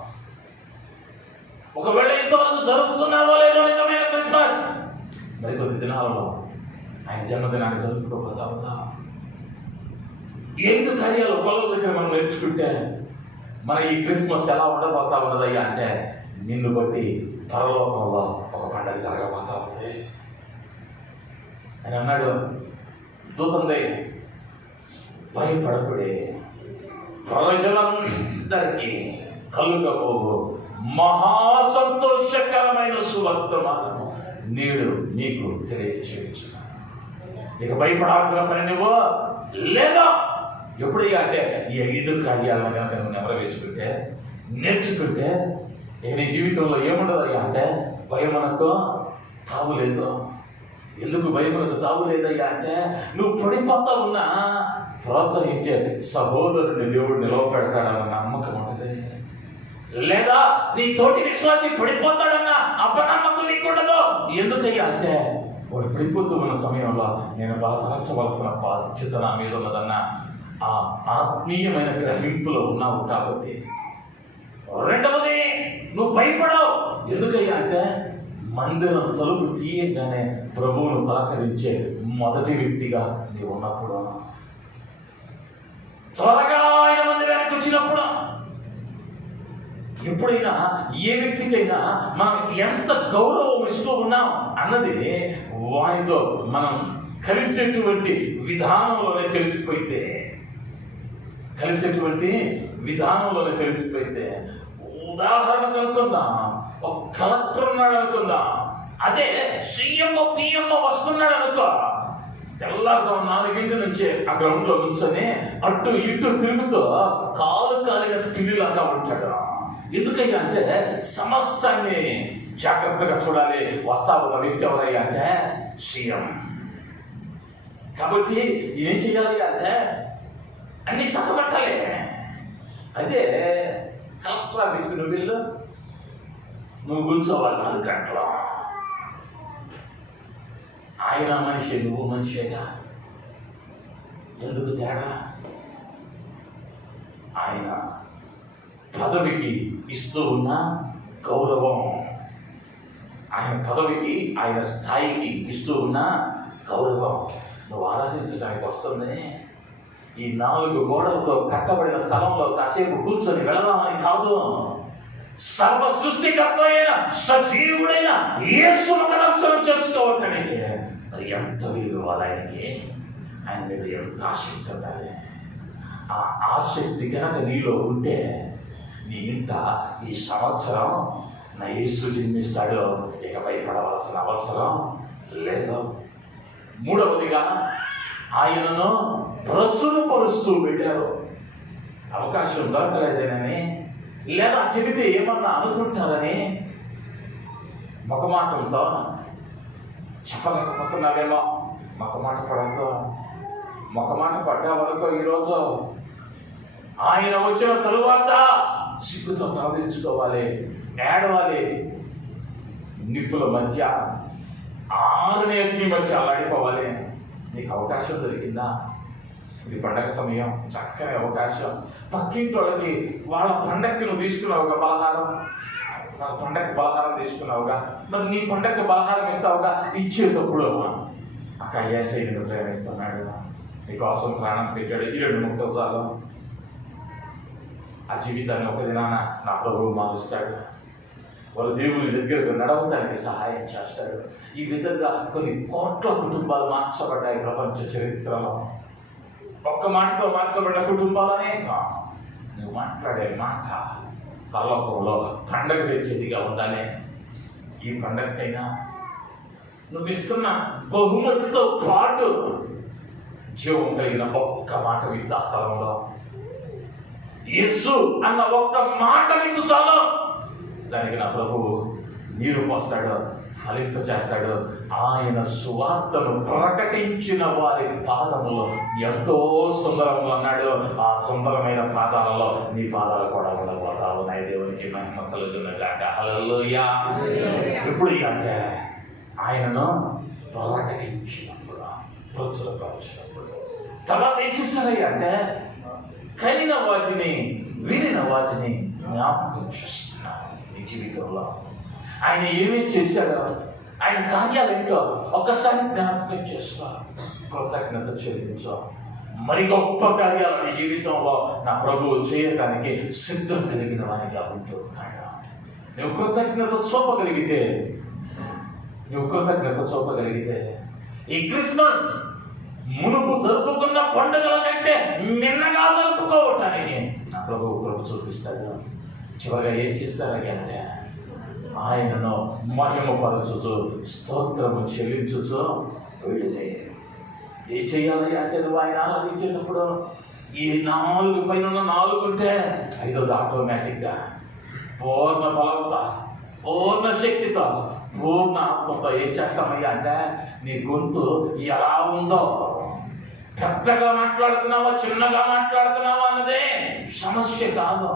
ఒకవేళ ఎంతమంది జరుపుకున్నావో లేదో నిజమైన క్రిస్మస్, మరికొద్ది దినాలలో ఆయన జన్మదినాన్ని జరుపుకోపోతా ఉన్నాం. ఎందుకు కార్యాలు పొలం దగ్గర మనం నేర్చుకుంటే మన ఈ క్రిస్మస్ ఎలా ఉండబోతా ఉన్నదయ్యా అంటే నిన్ను బట్టి పరలోకంలో ఒక పండుగ జరగబోతా ఉంది. ఆయన అన్నాడు, దూతందే భయపడకుడే, ప్రజలందరికీ కలుగబోవు మహా సంతోషకరమైన సువర్తమానము నేడు నీకు తెలియచేయుచున్నాను. ఇక భయపడాల్సిన పని నువ్వు లేదా. ఎప్పుడయ్యా అంటే ఈ 5 కార్యాలను కనుక నువ్వు నెమరవేసుకుంటే నేర్చుకుంటే ఇక నీ జీవితంలో ఏముండదయ్యా అంటే భయం మనకు తావులేదు. ఎందుకు భయం మనకు తావులేదయ్యా అంటే నువ్వు పడిపోతా ఉన్నా ప్రోత్సహించే సహోదరుని దేవుడు నిలవపెడతాడన్న నమ్మకం ఉంటుంది. లేదా నీ తోటి విశ్వాసి పడిపోతాడన్న అపనమ్మకం నీకుండదు. ఎందుకయ్యా అంటే వాడు పడిపోతూ ఉన్న సమయంలో నేను బలపరచవలసిన బాధ్యత నా మీద ఉన్నదన్న ఆ ఆత్మీయమైన గ్రహింపులో ఉన్నావు కాబట్టి. రెండవది, నువ్వు భయపడవు. ఎందుకయ్యా అంటే మందిరం తలుపు తీయగానే ప్రభువును పలకరించే మొదటి వ్యక్తిగా నీవు ఉన్నప్పుడు, త్వరగా ఆయన మందిరానికి వచ్చినప్పుడు, ఎప్పుడైనా ఏ వ్యక్తికైనా మనం ఎంత గౌరవం ఇస్తూ ఉన్నాం అన్నది వారితో మనం కలిసేటువంటి విధానంలోనే తెలిసిపోయితే ఉదాహరణకు అనుకుందాం, ఒక కలెక్టర్ ఉన్నాడు అనుకుందాం, అదే సీఎం పిఎం వస్తున్నాడు అనుకో, తెల్లారుజాము 4 గంటల నుంచి ఆ గ్రౌండ్ లో నుంచొని అటు ఇటు తిరుగుతూ కాలు కాలిన పిల్లిలాగా ఉంటాడు. ఎందుకయ్యా అంటే సమస్తాన్ని జాగ్రత్తగా చూడాలి. వస్తా ఉన్న వ్యక్తి ఎవరయ్యా అంటే సీఎం. కాబట్టి ఏం చేయాలి అంటే అన్ని చక్కబట్టాలి. అదే కలెక్టర్ ఆఫీస్కి నువ్వు వెళ్ళు, నువ్వు కూర్చోవాలి 4 గంటలు. ఆయన మనిషి, నువ్వు మనిషిగా. ఎందుకు తేడా? ఆయన పదవికి ఇస్తూ ఉన్న గౌరవం, ఆయన పదవికి ఆయన స్థాయికి ఇస్తూ ఉన్న గౌరవం నువ్వు ఆరాధించడానికి వస్తుంది. ఈ 4 గోడలతో కట్టబడిన స్థలంలో కాసేపు కూర్చొని వెళదామని కాదు. సర్వ సృష్టికర్త అయిన సజీవుడైన యేసును దర్శనం చేసుకోవటానికి మరి ఎంత విలువ ఆయనకి, ఆయన మీద ఎంత ఆసక్తి ఉండాలి. ఆ ఆసక్తి కనుక నీలో ఉంటే నీ ఇంట ఈ సంవత్సరం నా యేసు జన్మిస్తాడు, ఇక భయపడవలసిన అవసరం లేదు. 3వదిగా ఆయనను ప్రచురపరుస్తూ వెళ్ళారు. అవకాశం దొరకలేదేనని, లేదా చెబితే ఏమన్నా అనుకుంటారని మొకమాటంతో చెప్పలేకపోతున్నారేమో. మొకమాట పడ్డా వరకు ఈరోజు ఆయన వచ్చిన తరువాత సిగ్గుతో తలదించుకోవాలి, ఏడవాలి, నిప్పుల మధ్య ఆరుని అగ్ని మధ్య అలాడిపోవాలి. నీకు అవకాశం దొరికిందా? ఇది పండగ సమయం, చక్కని అవకాశం. పక్కింటి వాళ్ళకి వాళ్ళ పండగకి నువ్వు తీసుకున్నావుగా పలహారం, వాళ్ళ పండగకి పలహారం తీసుకున్నావుగా, మరి నీ పండగకి పలహారం ఇస్తావుగా. ఇచ్చేటప్పుడు అక్క ఏసై నిన్ను ప్రేమిస్తున్నాడు, నీకోసం ప్రాణం పెట్టాడు, ఈ 2 ముక్కలు చాలు. ఆ జీవితాన్ని ఒక దినాన నా ప్రభువు మారుస్తాడు. వాళ్ళ దేవుని దగ్గరకు నడవటానికి సహాయం చేస్తాడు. ఈ విధంగా కొన్ని కోట్ల కుటుంబాలు మార్చబడ్డాయి ప్రపంచ చరిత్రలో. ఒక్క మాటతో మార్చబడ్డ కుటుంబాలనే కాదు. నువ్వు మాట్లాడే మాట పరలోకంలో పండగ తెచ్చేదిగా ఉండాలి. ఈ పండగకైనా నువ్వు ఇస్తున్న బహుమతితో పాటు జీవం కలిగిన ఒక్క మాట విద్యా స్థలంలో యేసు అన్న ఒక్క మాట విత్తు చాలు. దానికి నా ప్రభువు నీరు పోస్తాడు, ఫలింప చేస్తాడు. ఆయన సువార్తను ప్రకటించిన వారి పాదములో ఎంతో సుందరము అన్నాడు. ఆ సుందరమైన పాదాలలో నీ పాదాలు కూడా ఉండబోతా ఉన్నాయి. దేవునికి మహిమ కలుగునుగాక. హల్లెలూయా. ఎప్పుడు అంటే ఆయనను ప్రకటించినప్పుడు, ప్రచురపరిచినప్పుడు. తర్వాత ఏం చేస్తారయ్యా అంటే కలిగిన వాటిని, వినిన వాటిని జ్ఞాపకం చేస్తున్నారు నీ జీవితంలో. ఆయన ఏమేం చేశాడో, ఆయన కార్యాలేంటో ఒక్కసారి జ్ఞాపకం చేసుకో, కృతజ్ఞత చెల్లించో. మరి గొప్ప కార్యాలు నీ జీవితంలో నా ప్రభువు చేయటానికి సిద్ధం కలిగిన వానిగా ఉంటూ ఉన్నాడు. నువ్వు కృతజ్ఞత చూపగలిగితే ఈ క్రిస్మస్ మునుపు జరుపుకున్న పండుగల కంటే నిన్నగా జరుపుకోవటానికి నా ప్రభువు కృప చూపిస్తాడు. చివరిగా ఏం చేస్తారంటే ఆయనను మహిమపరచుచు, స్తోత్రము చెల్లించుచు వెళ్ళి ఏం చెయ్యాలి అంటే నువ్వు ఆయన ఆరాధించేటప్పుడు ఈ 4 పైన 4 ఉంటే 5వది ఆటోమేటిక్గా పూర్ణ బలంతో, పూర్ణ శక్తితో, పూర్ణ ఆత్మతో ఏం చేస్తామయ్యా అంటే నీ గొంతు ఎలా ఉందో, పెద్దగా మాట్లాడుతున్నావా, చిన్నగా మాట్లాడుతున్నావా అన్నదే సమస్య కాదు.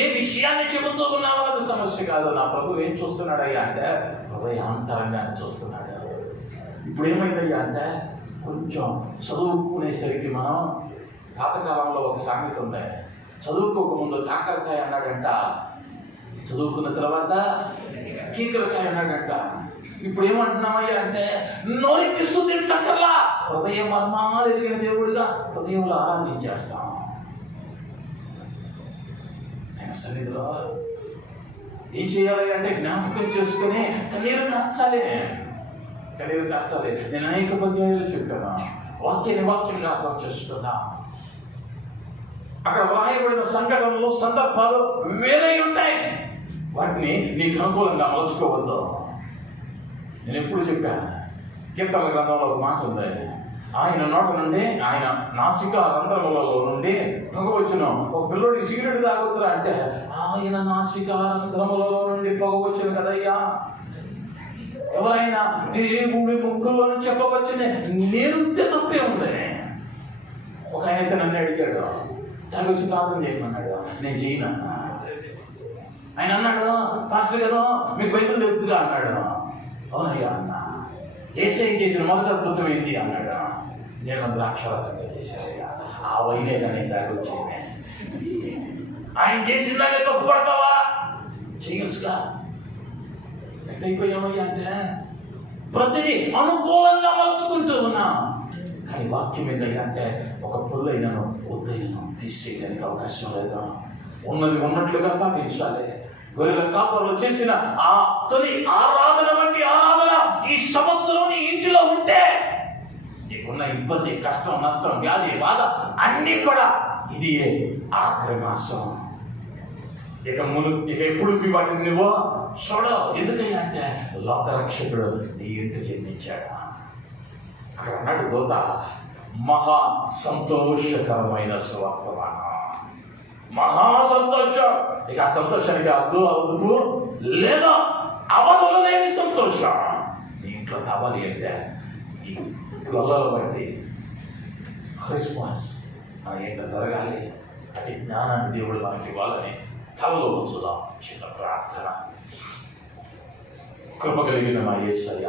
ఏ విషయాన్ని చెబుతూ ఉన్నావు అన్నది సమస్య కాదు. నా ప్రభు ఏం చూస్తున్నాడయ్యా అంటే హృదయాంతరంగాన్ని చూస్తున్నాడు. ఇప్పుడు ఏమైందయ్యా అంటే కొంచెం చదువుకునేసరికి మనం, పాతకాలంలో ఒక సామెత ఉంది, చదువుకోకముందు కాకరకాయ అన్నాడంట, చదువుకున్న తర్వాత కీకరకాయ అన్నాడంట. ఇప్పుడు ఏమంటున్నామయ్యా అంటే నోరెత్తి స్తుతించక్కర్లా, హృదయ మర్మాలు ఎరిగిన దేవుడిగా హృదయంలో ఆరాధించేస్తాం. ఆయన సన్నిధిలో ఏం చేయాలి అంటే జ్ఞాపకం చేసుకుని కన్నీరు కార్చాలి. నేను అనేక పర్యాయాలు చెప్పాను, వాక్యం జ్ఞాపకం చేసుకున్నా. అక్కడ వ్రాయబడిన సంఘటనలు, సందర్భాలు వేరే ఉంటాయి. వాటిని నీకు అనుకూలంగా మలుచుకోవద్దు. నేను ఎప్పుడు చెప్పాను, కీర్తన గ్రంథంలో ఒక మాట ఉంది, ఆయన నోట నుండి, ఆయన నాసిక రంధ్రములలో నుండి పొగ వచ్చును. ఒక పిల్లోడికి సిగరెట్ తాగుతురా అంటే ఆయన నాసిక రంధ్రములలో నుండి పొగ వచ్చును కదయ్యా. ఎవరైనా దేవుడి ముక్కులను చెప్పవచ్చునే, నేరుతే తప్పే ఉంది. ఒక ఆయన అయితే నన్ను అడిగాడు, తను వచ్చి ప్రార్థన చేయమన్నాడు. నేను చేయనన్నా. ఆయన అన్నాడు, పాస్టర్ గారు మీకు బైబిల్ తెలుసుగా అన్నాడు. అవునయ్యా అన్న. యేసయ్య చేసిన మొదటి అద్భుతం ఏంటి అన్నాడు. నేను ద్రాక్షరసంగా చేశానయ్యా. ఆ వైనే కానీ దాకా వచ్చేది. ఆయన చేసిందాన్ని తప్పుపడతావా? చేయొచ్చుగా. ఎట్టయిపోయామయ్యా అంటే ప్రతిదీ అనుకూలంగా మలుచుకుంటూ ఉన్నాం. కానీ వాక్యం ఏంటంటే అంటే ఒక పుల్లైనను వద్దైనను తీసేయడానికి అవకాశం లేదు. ఉన్నది ఉన్నట్లుగా పాటించాలి. గొర్రెల కాపరులు చేసిన ఆ తొలి ఆరాధన వంటి ఆరాధన ఈ సంవత్సరం నీ ఇంటిలో ఉంటే నీకున్న ఇబ్బంది, కష్టం, నష్టం, వ్యాధి, బాధ అన్నీ కూడా ఇది ఆఖరి మాసం. ఇక ఎప్పుడు వాటిని నువ్వు చూడవు. ఎందుకయ్యా అంటే లోకరక్షకుడు నీ ఇంటి జన్మించాడు. అక్కడ అన్నాడు దూత, మహా సంతోషకరమైన సువార్తమానం, మహా సంతోషం. ఇక ఆ సంతోషానికి అదుపు లేదా అవధులు లేని సంతోషం నీ ఇంట్లో కావాలి అంటే ఈ గొల్లలు బట్టి క్రిస్మస్ మన ఏంటో జరగాలి. అతి జ్ఞానాన్ని దేవుడు మనకి ఇవ్వాలని తలలో ఉంచుదాం. చిన్న ప్రార్థన. కృప కలిగిన మా యేసయ్య,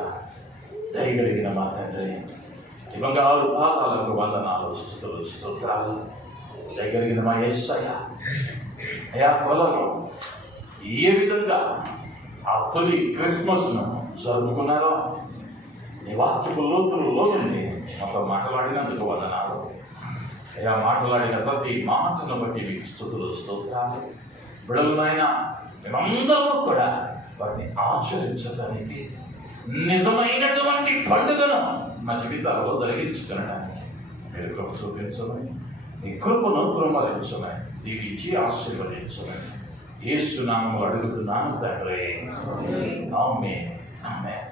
దయ కలిగిన మా తండ్రి, ఈ బంగారు పాదాలకు వందనాలు, స్తుతులు, స్తోత్రాలు. దయ కలిగిన మా యేసయ్య, అయా కొలలో ఏ విధంగా ఆ తొలి క్రిస్మస్ను జరుపుకున్నారో నీ వాక్యపు లోతుల్లో నుండి మాతో మాట్లాడినందుకు వందనాలు. అయా మాట్లాడిన ప్రతి మాటను బట్టి మీకు స్తుతులు, స్తోత్రాలు. బిడలైన మేమందరూ కూడా వాటిని ఆచరించడానికి నిజమైనటువంటి పండుగను మా జీవితాల్లో జరిగించుకోవడానికి మీరు కృప చూపించమని, మీ కృపను కృమరించమని, దీవించి ఆశీర్వదించమని యేసు నామములో అడుగుతున్నాను తండ్రి. ఆమేన్. ఆమేన్.